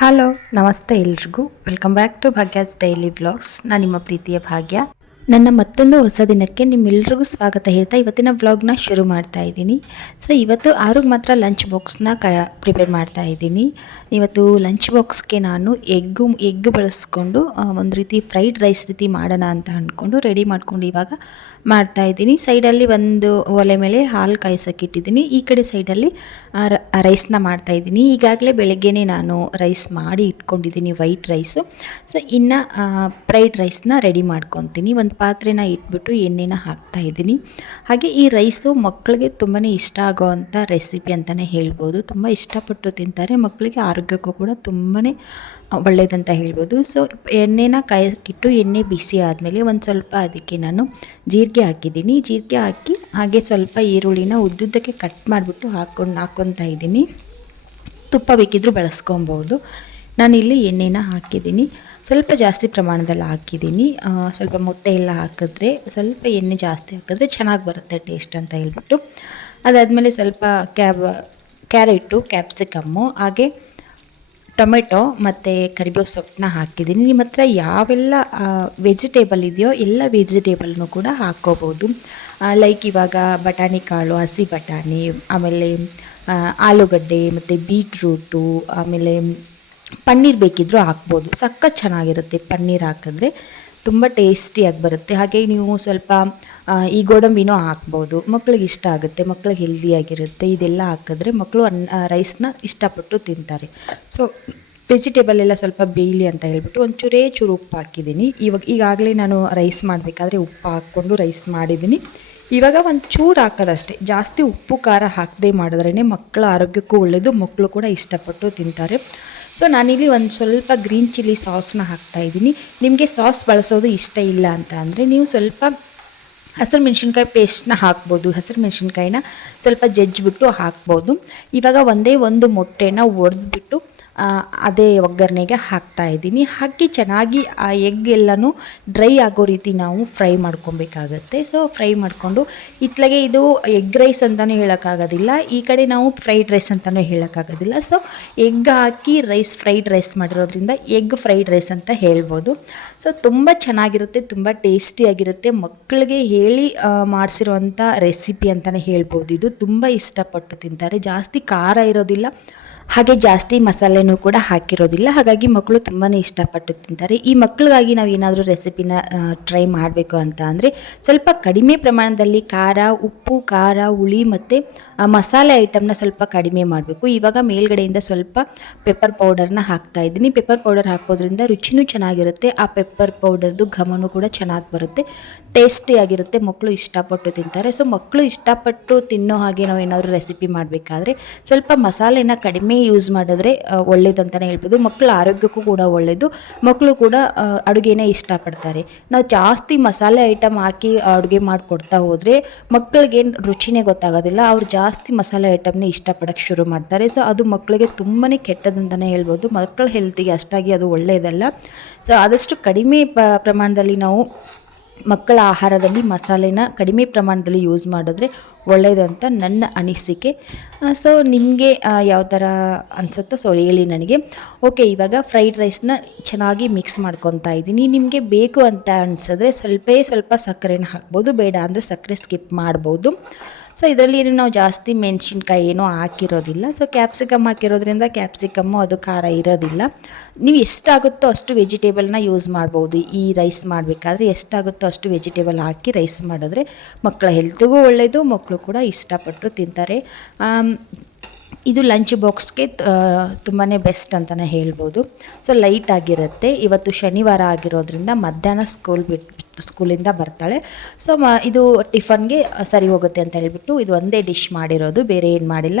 Hello ನಮಸ್ತೆ ಎಲ್ರಿಗೂ. Welcome back to Bhagya's daily blogs ನಾನು ನಿಮ್ಮ ಪ್ರೀತಿಯ ಭಾಗ್ಯ. ನನ್ನ ಮತ್ತೊಂದು ಹೊಸ ದಿನಕ್ಕೆ ನಿಮ್ಮೆಲ್ರಿಗೂ ಸ್ವಾಗತ ಹೇಳ್ತಾ ಇವತ್ತಿನ ಬ್ಲಾಗ್ನ ಶುರು ಮಾಡ್ತಾ ಇದ್ದೀನಿ. ಸೊ ಇವತ್ತು ಆರಿಗೆ ಮಾತ್ರ ಲಂಚ್ ಬಾಕ್ಸ್ನ ಕ ಪ್ರಿಪೇರ್ ಮಾಡ್ತಾ ಇದ್ದೀನಿ. ಇವತ್ತು ಲಂಚ್ ಬಾಕ್ಸ್ಗೆ ನಾನು ಎಗ್ಗು ಎಗ್ ಬಳಸ್ಕೊಂಡು ಒಂದು ರೀತಿ ಫ್ರೈಡ್ ರೈಸ್ ರೀತಿ ಮಾಡೋಣ ಅಂತ ಅಂದ್ಕೊಂಡು ರೆಡಿ ಮಾಡಿಕೊಂಡು ಇವಾಗ ಮಾಡ್ತಾ ಇದ್ದೀನಿ. ಸೈಡಲ್ಲಿ ಒಂದು ಒಲೆ ಮೇಲೆ ಹಾಲು ಕಾಯಿಸೋಕೆ ಇಟ್ಟಿದ್ದೀನಿ. ಈ ಕಡೆ ಸೈಡಲ್ಲಿ ರೈಸ್ನ ಮಾಡ್ತಾ ಇದ್ದೀನಿ. ಈಗಾಗಲೇ ಬೆಳಗ್ಗೆನೇ ನಾನು ರೈಸ್ ಮಾಡಿ ಇಟ್ಕೊಂಡಿದ್ದೀನಿ, ವೈಟ್ ರೈಸು. ಸೊ, ಇನ್ನು ಫ್ರೈಡ್ ರೈಸ್ನ ರೆಡಿ ಮಾಡ್ಕೊತೀನಿ. ಒಂದು ಪಾತ್ರೆನ ಇಟ್ಬಿಟ್ಟು ಎಣ್ಣೆನ ಹಾಕ್ತಾ ಇದ್ದೀನಿ. ಹಾಗೆ ಈ ರೈಸು ಮಕ್ಕಳಿಗೆ ತುಂಬಾ ಇಷ್ಟ ಆಗೋವಂಥ ರೆಸಿಪಿ ಅಂತಲೇ ಹೇಳ್ಬೋದು. ತುಂಬ ಇಷ್ಟಪಟ್ಟು ತಿಂತಾರೆ. ಮಕ್ಕಳಿಗೆ ಆರೋಗ್ಯಕ್ಕೂ ಕೂಡ ತುಂಬಾ ಒಳ್ಳೆಯದಂತ ಹೇಳ್ಬೋದು. ಸೊ ಎಣ್ಣೆನ ಕಾಯಕ್ಕಿಟ್ಟು ಎಣ್ಣೆ ಬಿಸಿ ಆದಮೇಲೆ ಒಂದು ಸ್ವಲ್ಪ ಅದಕ್ಕೆ ನಾನು ಜೀರಿಗೆ ಹಾಕಿದ್ದೀನಿ. ಜೀರಿಗೆ ಹಾಕಿ ಹಾಗೆ ಸ್ವಲ್ಪ ಈರುಳ್ಳಿನ ಉದ್ದುದ್ದಕ್ಕೆ ಕಟ್ ಮಾಡಿಬಿಟ್ಟು ಹಾಕ್ಕೊಂಡು ಹಾಕ್ಕೊತಾ ಇದ್ದೀನಿ. ತುಪ್ಪ ಬೇಕಿದ್ದರೂ ಬಳಸ್ಕೊಬೋದು. ನಾನಿಲ್ಲಿ ಎಣ್ಣೆನ ಹಾಕಿದ್ದೀನಿ. ಸ್ವಲ್ಪ ಜಾಸ್ತಿ ಪ್ರಮಾಣದಲ್ಲಿ ಹಾಕಿದ್ದೀನಿ. ಸ್ವಲ್ಪ ಮೊಟ್ಟೆ ಎಲ್ಲ ಹಾಕಿದ್ರೆ, ಸ್ವಲ್ಪ ಎಣ್ಣೆ ಜಾಸ್ತಿ ಹಾಕಿದ್ರೆ ಚೆನ್ನಾಗಿ ಬರುತ್ತೆ ಟೇಸ್ಟ್ ಅಂತ ಹೇಳ್ಬಿಟ್ಟು. ಅದಾದಮೇಲೆ ಸ್ವಲ್ಪ ಕ್ಯಾಬ್ ಕ್ಯಾರೆಟು, ಕ್ಯಾಪ್ಸಿಕಮ್ಮು, ಹಾಗೆ ಟೊಮೆಟೊ ಮತ್ತು ಕರಿಬೇವು ಸೊಪ್ಪನ್ನ ಹಾಕಿದ್ದೀನಿ. ನಿಮ್ಮ ಹತ್ರ ಯಾವೆಲ್ಲ ವೆಜಿಟೇಬಲ್ ಇದೆಯೋ ಎಲ್ಲ ವೆಜಿಟೇಬಲ್ನು ಕೂಡ ಹಾಕ್ಕೋಬೋದು. ಲೈಕ್ ಇವಾಗ ಬಟಾಣಿ ಕಾಳು, ಹಸಿ ಬಟಾಣಿ, ಆಮೇಲೆ ಆಲೂಗಡ್ಡೆ ಮತ್ತು ಬೀಟ್ರೂಟು ಆಮೇಲೆ ಪನ್ನೀರ್ ಬೇಕಿದ್ದರೂ ಹಾಕ್ಬೋದು. ಸಖತ್ ಚೆನ್ನಾಗಿರುತ್ತೆ ಪನ್ನೀರ್ ಹಾಕಿದ್ರೆ. ತುಂಬ ಟೇಸ್ಟಿಯಾಗಿ ಬರುತ್ತೆ. ಹಾಗೆ ನೀವು ಸ್ವಲ್ಪ ಈ ಗೋಡಂಬಿನೂ ಹಾಕ್ಬೋದು. ಮಕ್ಳಿಗೆ ಇಷ್ಟ ಆಗುತ್ತೆ ಮಕ್ಳಿಗೆ ಹೆಲ್ದಿಯಾಗಿರುತ್ತೆ ಇದೆಲ್ಲ ಹಾಕಿದ್ರೆ ಮಕ್ಕಳು ಅನ್ನ ರೈಸ್ನ ಇಷ್ಟಪಟ್ಟು ತಿಂತಾರೆ. ಸೊ ವೆಜಿಟೇಬಲ್ ಎಲ್ಲ ಸ್ವಲ್ಪ ಬೇಯಲಿ ಅಂತ ಹೇಳ್ಬಿಟ್ಟು ಒಂಚೂರೇ ಚೂರು ಉಪ್ಪು ಹಾಕಿದ್ದೀನಿ. ಇವಾಗ, ಈಗಾಗಲೇ ನಾನು ರೈಸ್ ಮಾಡಬೇಕಾದ್ರೆ ಉಪ್ಪು ಹಾಕ್ಕೊಂಡು ರೈಸ್ ಮಾಡಿದ್ದೀನಿ. ಇವಾಗ ಒಂದು ಚೂರು ಹಾಕೋದಷ್ಟೇ. ಜಾಸ್ತಿ ಉಪ್ಪು, ಖಾರ ಹಾಕದೆ ಮಾಡಿದ್ರೇ ಮಕ್ಕಳ ಆರೋಗ್ಯಕ್ಕೂ ಒಳ್ಳೆಯದು ಮಕ್ಕಳು ಕೂಡ ಇಷ್ಟಪಟ್ಟು ತಿಂತಾರೆ. ಸೊ ನಾನಿಲ್ಲಿ ಒಂದು ಸ್ವಲ್ಪ ಗ್ರೀನ್ ಚಿಲ್ಲಿ ಸಾಸ್ನ ಹಾಕ್ತಾ ಇದ್ದೀನಿ. ನಿಮಗೆ ಸಾಸ್ ಬಳಸೋದು ಇಷ್ಟ ಇಲ್ಲ ಅಂತ ಅಂದರೆ ನೀವು ಸ್ವಲ್ಪ ಹಸಿರು ಮೆಣಸಿನ್ಕಾಯಿ ಪೇಸ್ಟ್ನ ಹಾಕ್ಬೋದು. ಹಸಿರು ಮೆಣಸಿನ್ಕಾಯಿನ ಸ್ವಲ್ಪ ಜಜ್ಜಿಬಿಟ್ಟು ಹಾಕ್ಬೋದು. ಇವಾಗ ಒಂದೇ ಒಂದು ಮೊಟ್ಟೆನ ಒಡೆದ್ಬಿಟ್ಟು ಅದೇ ಒಗ್ಗರಣೆಗೆ ಹಾಕ್ತಾ ಇದ್ದೀನಿ. ಹಾಕಿ ಚೆನ್ನಾಗಿ ಆ ಎಗ್ ಎಲ್ಲನೂ ಡ್ರೈ ಆಗೋ ರೀತಿ ನಾವು ಫ್ರೈ ಮಾಡ್ಕೊಬೇಕಾಗತ್ತೆ. ಸೊ ಫ್ರೈ ಮಾಡಿಕೊಂಡು ಇತ್ಲಾಗೆ ಇದು ಎಗ್ ರೈಸ್ ಅಂತಲೂ ಹೇಳೋಕ್ಕಾಗೋದಿಲ್ಲ. ಈ ಕಡೆ ನಾವು ಫ್ರೈಡ್ ರೈಸ್ ಅಂತಲೂ ಹೇಳೋಕ್ಕಾಗೋದಿಲ್ಲ. ಸೊ ಎಗ್ ಹಾಕಿ ರೈಸ್ ಫ್ರೈಡ್ ರೈಸ್ ಮಾಡಿರೋದ್ರಿಂದ ಎಗ್ ಫ್ರೈಡ್ ರೈಸ್ ಅಂತ ಹೇಳ್ಬೋದು. ಸೊ ತುಂಬ ಚೆನ್ನಾಗಿರುತ್ತೆ, ತುಂಬ ಟೇಸ್ಟಿಯಾಗಿರುತ್ತೆ ಮಕ್ಕಳಿಗೆ ಹೇಳಿ ಮಾಡಿಸಿರುವಂಥ ರೆಸಿಪಿ ಅಂತಲೇ ಹೇಳ್ಬೋದು. ಇದು ತುಂಬ ಇಷ್ಟಪಟ್ಟು ತಿಂತಾರೆ. ಜಾಸ್ತಿ ಖಾರ ಇರೋದಿಲ್ಲ. ಹಾಗೆ ಜಾಸ್ತಿ ಮಸಾಲೆನೂ ಕೂಡ ಹಾಕಿರೋದಿಲ್ಲ. ಹಾಗಾಗಿ ಮಕ್ಕಳು ತುಂಬಾ ಇಷ್ಟಪಟ್ಟು ತಿಂತಾರೆ. ಈ ಮಕ್ಕಳಿಗಾಗಿ ನಾವು ಏನಾದರೂ ರೆಸಿಪಿನ ಟ್ರೈ ಮಾಡಬೇಕು ಅಂತ ಅಂದರೆ ಸ್ವಲ್ಪ ಕಡಿಮೆ ಪ್ರಮಾಣದಲ್ಲಿ ಖಾರ, ಉಪ್ಪು, ಖಾರ, ಹುಳಿ ಮತ್ತು ಮಸಾಲೆ ಐಟಮ್ನ ಸ್ವಲ್ಪ ಕಡಿಮೆ ಮಾಡಬೇಕು. ಇವಾಗ ಮೇಲ್ಗಡೆಯಿಂದ ಸ್ವಲ್ಪ ಪೆಪ್ಪರ್ ಪೌಡರ್ನ ಹಾಕ್ತಾ ಇದ್ದೀನಿ. ಪೆಪ್ಪರ್ ಪೌಡರ್ ಹಾಕೋದ್ರಿಂದ ರುಚಿನೂ ಚೆನ್ನಾಗಿರುತ್ತೆ. ಆ ಪೆಪ್ಪರ್ ಪೌಡರ್ದು ಘಮನೂ ಕೂಡ ಚೆನ್ನಾಗಿ ಬರುತ್ತೆ. ಟೇಸ್ಟಿಯಾಗಿರುತ್ತೆ ಮಕ್ಕಳು ಇಷ್ಟಪಟ್ಟು ತಿಂತಾರೆ. ಸೊ ಮಕ್ಕಳು ಇಷ್ಟಪಟ್ಟು ತಿನ್ನೋ ಹಾಗೆ ನಾವು ಏನಾದರೂ ರೆಸಿಪಿ ಮಾಡಬೇಕಾದ್ರೆ ಸ್ವಲ್ಪ ಮಸಾಲೆನ ಕಡಿಮೆ ಯೂಸ್ ಮಾಡಿದ್ರೆ ಒಳ್ಳೇದಂತಲೇ ಹೇಳ್ಬೋದು. ಮಕ್ಕಳ ಆರೋಗ್ಯಕ್ಕೂ ಕೂಡ ಒಳ್ಳೆಯದು ಮಕ್ಕಳು ಕೂಡ ಅಡುಗೆನೇ ಇಷ್ಟಪಡ್ತಾರೆ. ನಾವು ಜಾಸ್ತಿ ಮಸಾಲೆ ಐಟಮ್ ಹಾಕಿ ಅಡುಗೆ ಮಾಡಿಕೊಡ್ತಾ ಹೋದರೆ ಮಕ್ಕಳಿಗೆ ರುಚಿನೇ ಗೊತ್ತಾಗೋದಿಲ್ಲ. ಅವ್ರು ಜಾಸ್ತಿ ಮಸಾಲೆ ಐಟಮ್ನೇ ಇಷ್ಟಪಡೋಕ್ಕೆ ಶುರು ಮಾಡ್ತಾರೆ. ಸೊ ಅದು ಮಕ್ಕಳಿಗೆ ತುಂಬಾ ಕೆಟ್ಟದಂತಲೇ ಹೇಳ್ಬೋದು. ಮಕ್ಕಳ ಹೆಲ್ತಿಗೆ ಅಷ್ಟಾಗಿ ಅದು ಒಳ್ಳೆಯದಲ್ಲ ಸೊ ಆದಷ್ಟು ಕಡಿಮೆ ಪ್ರಮಾಣದಲ್ಲಿ ನಾವು ಮಕ್ಕಳ ಆಹಾರದಲ್ಲಿ ಮಸಾಲೆನ ಕಡಿಮೆ ಪ್ರಮಾಣದಲ್ಲಿ ಯೂಸ್ ಮಾಡಿದ್ರೆ ಒಳ್ಳೆಯದಂತ ನನ್ನ ಅನಿಸಿಕೆ. ಸೊ ನಿಮಗೆ ಯಾವ ಥರ ಅನಿಸುತ್ತೋ ಸೊ ಹೇಳಿ ನನಗೆ. ಓಕೆ ಇವಾಗ ಫ್ರೈಡ್ ರೈಸ್ನ ಚೆನ್ನಾಗಿ ಮಿಕ್ಸ್ ಮಾಡ್ಕೊತಾ ಇದ್ದೀನಿ. ನಿಮಗೆ ಬೇಕು ಅಂತ ಅನಿಸಿದ್ರೆ ಸ್ವಲ್ಪೇ ಸ್ವಲ್ಪ ಸಕ್ಕರೆನ ಹಾಕ್ಬೋದು, ಬೇಡ ಅಂದರೆ ಸಕ್ಕರೆ ಸ್ಕಿಪ್ ಮಾಡ್ಬೋದು. ಸೊ ಇದರಲ್ಲಿ ಏನು ನಾವು ಜಾಸ್ತಿ ಮೆಣಸಿನ್ಕಾಯಿ ಏನೂ ಹಾಕಿರೋದಿಲ್ಲ. ಸೊ ಕ್ಯಾಪ್ಸಿಕಮ್ ಹಾಕಿರೋದ್ರಿಂದ ಕ್ಯಾಪ್ಸಿಕಮ್ಮು ಅದು ಖಾರ ಇರೋದಿಲ್ಲ. ನೀವು ಎಷ್ಟಾಗುತ್ತೋ ಅಷ್ಟು ವೆಜಿಟೇಬಲ್ನ ಯೂಸ್ ಮಾಡ್ಬೋದು. ಈ ರೈಸ್ ಮಾಡಬೇಕಾದ್ರೆ ಎಷ್ಟಾಗುತ್ತೋ ಅಷ್ಟು ವೆಜಿಟೇಬಲ್ ಹಾಕಿ ರೈಸ್ ಮಾಡಿದ್ರೆ ಮಕ್ಕಳ ಹೆಲ್ತ್ಗೂ ಒಳ್ಳೆಯದು ಮಕ್ಕಳು ಕೂಡ ಇಷ್ಟಪಟ್ಟು ತಿಂತಾರೆ. ಇದು ಲಂಚ್ ಬಾಕ್ಸ್ಗೆ ತುಂಬಾ ಬೆಸ್ಟ್ ಅಂತಲೇ ಹೇಳ್ಬೋದು. ಸೊ ಲೈಟ್ ಆಗಿರುತ್ತೆ. ಇವತ್ತು ಶನಿವಾರ ಆಗಿರೋದ್ರಿಂದ ಮಧ್ಯಾಹ್ನ ಸ್ಕೂಲ್ ಬಿಟ್ಟು ಸ್ಕೂಲಿಂದ ಬರ್ತಾಳೆ. ಸೊ ಮ, ಇದು ಟಿಫನ್ಗೆ ಸರಿ ಹೋಗುತ್ತೆ ಅಂತ ಹೇಳ್ಬಿಟ್ಟು ಇದು ಒಂದೇ ಡಿಶ್ ಮಾಡಿರೋದು, ಬೇರೆ ಏನು ಮಾಡಿಲ್ಲ.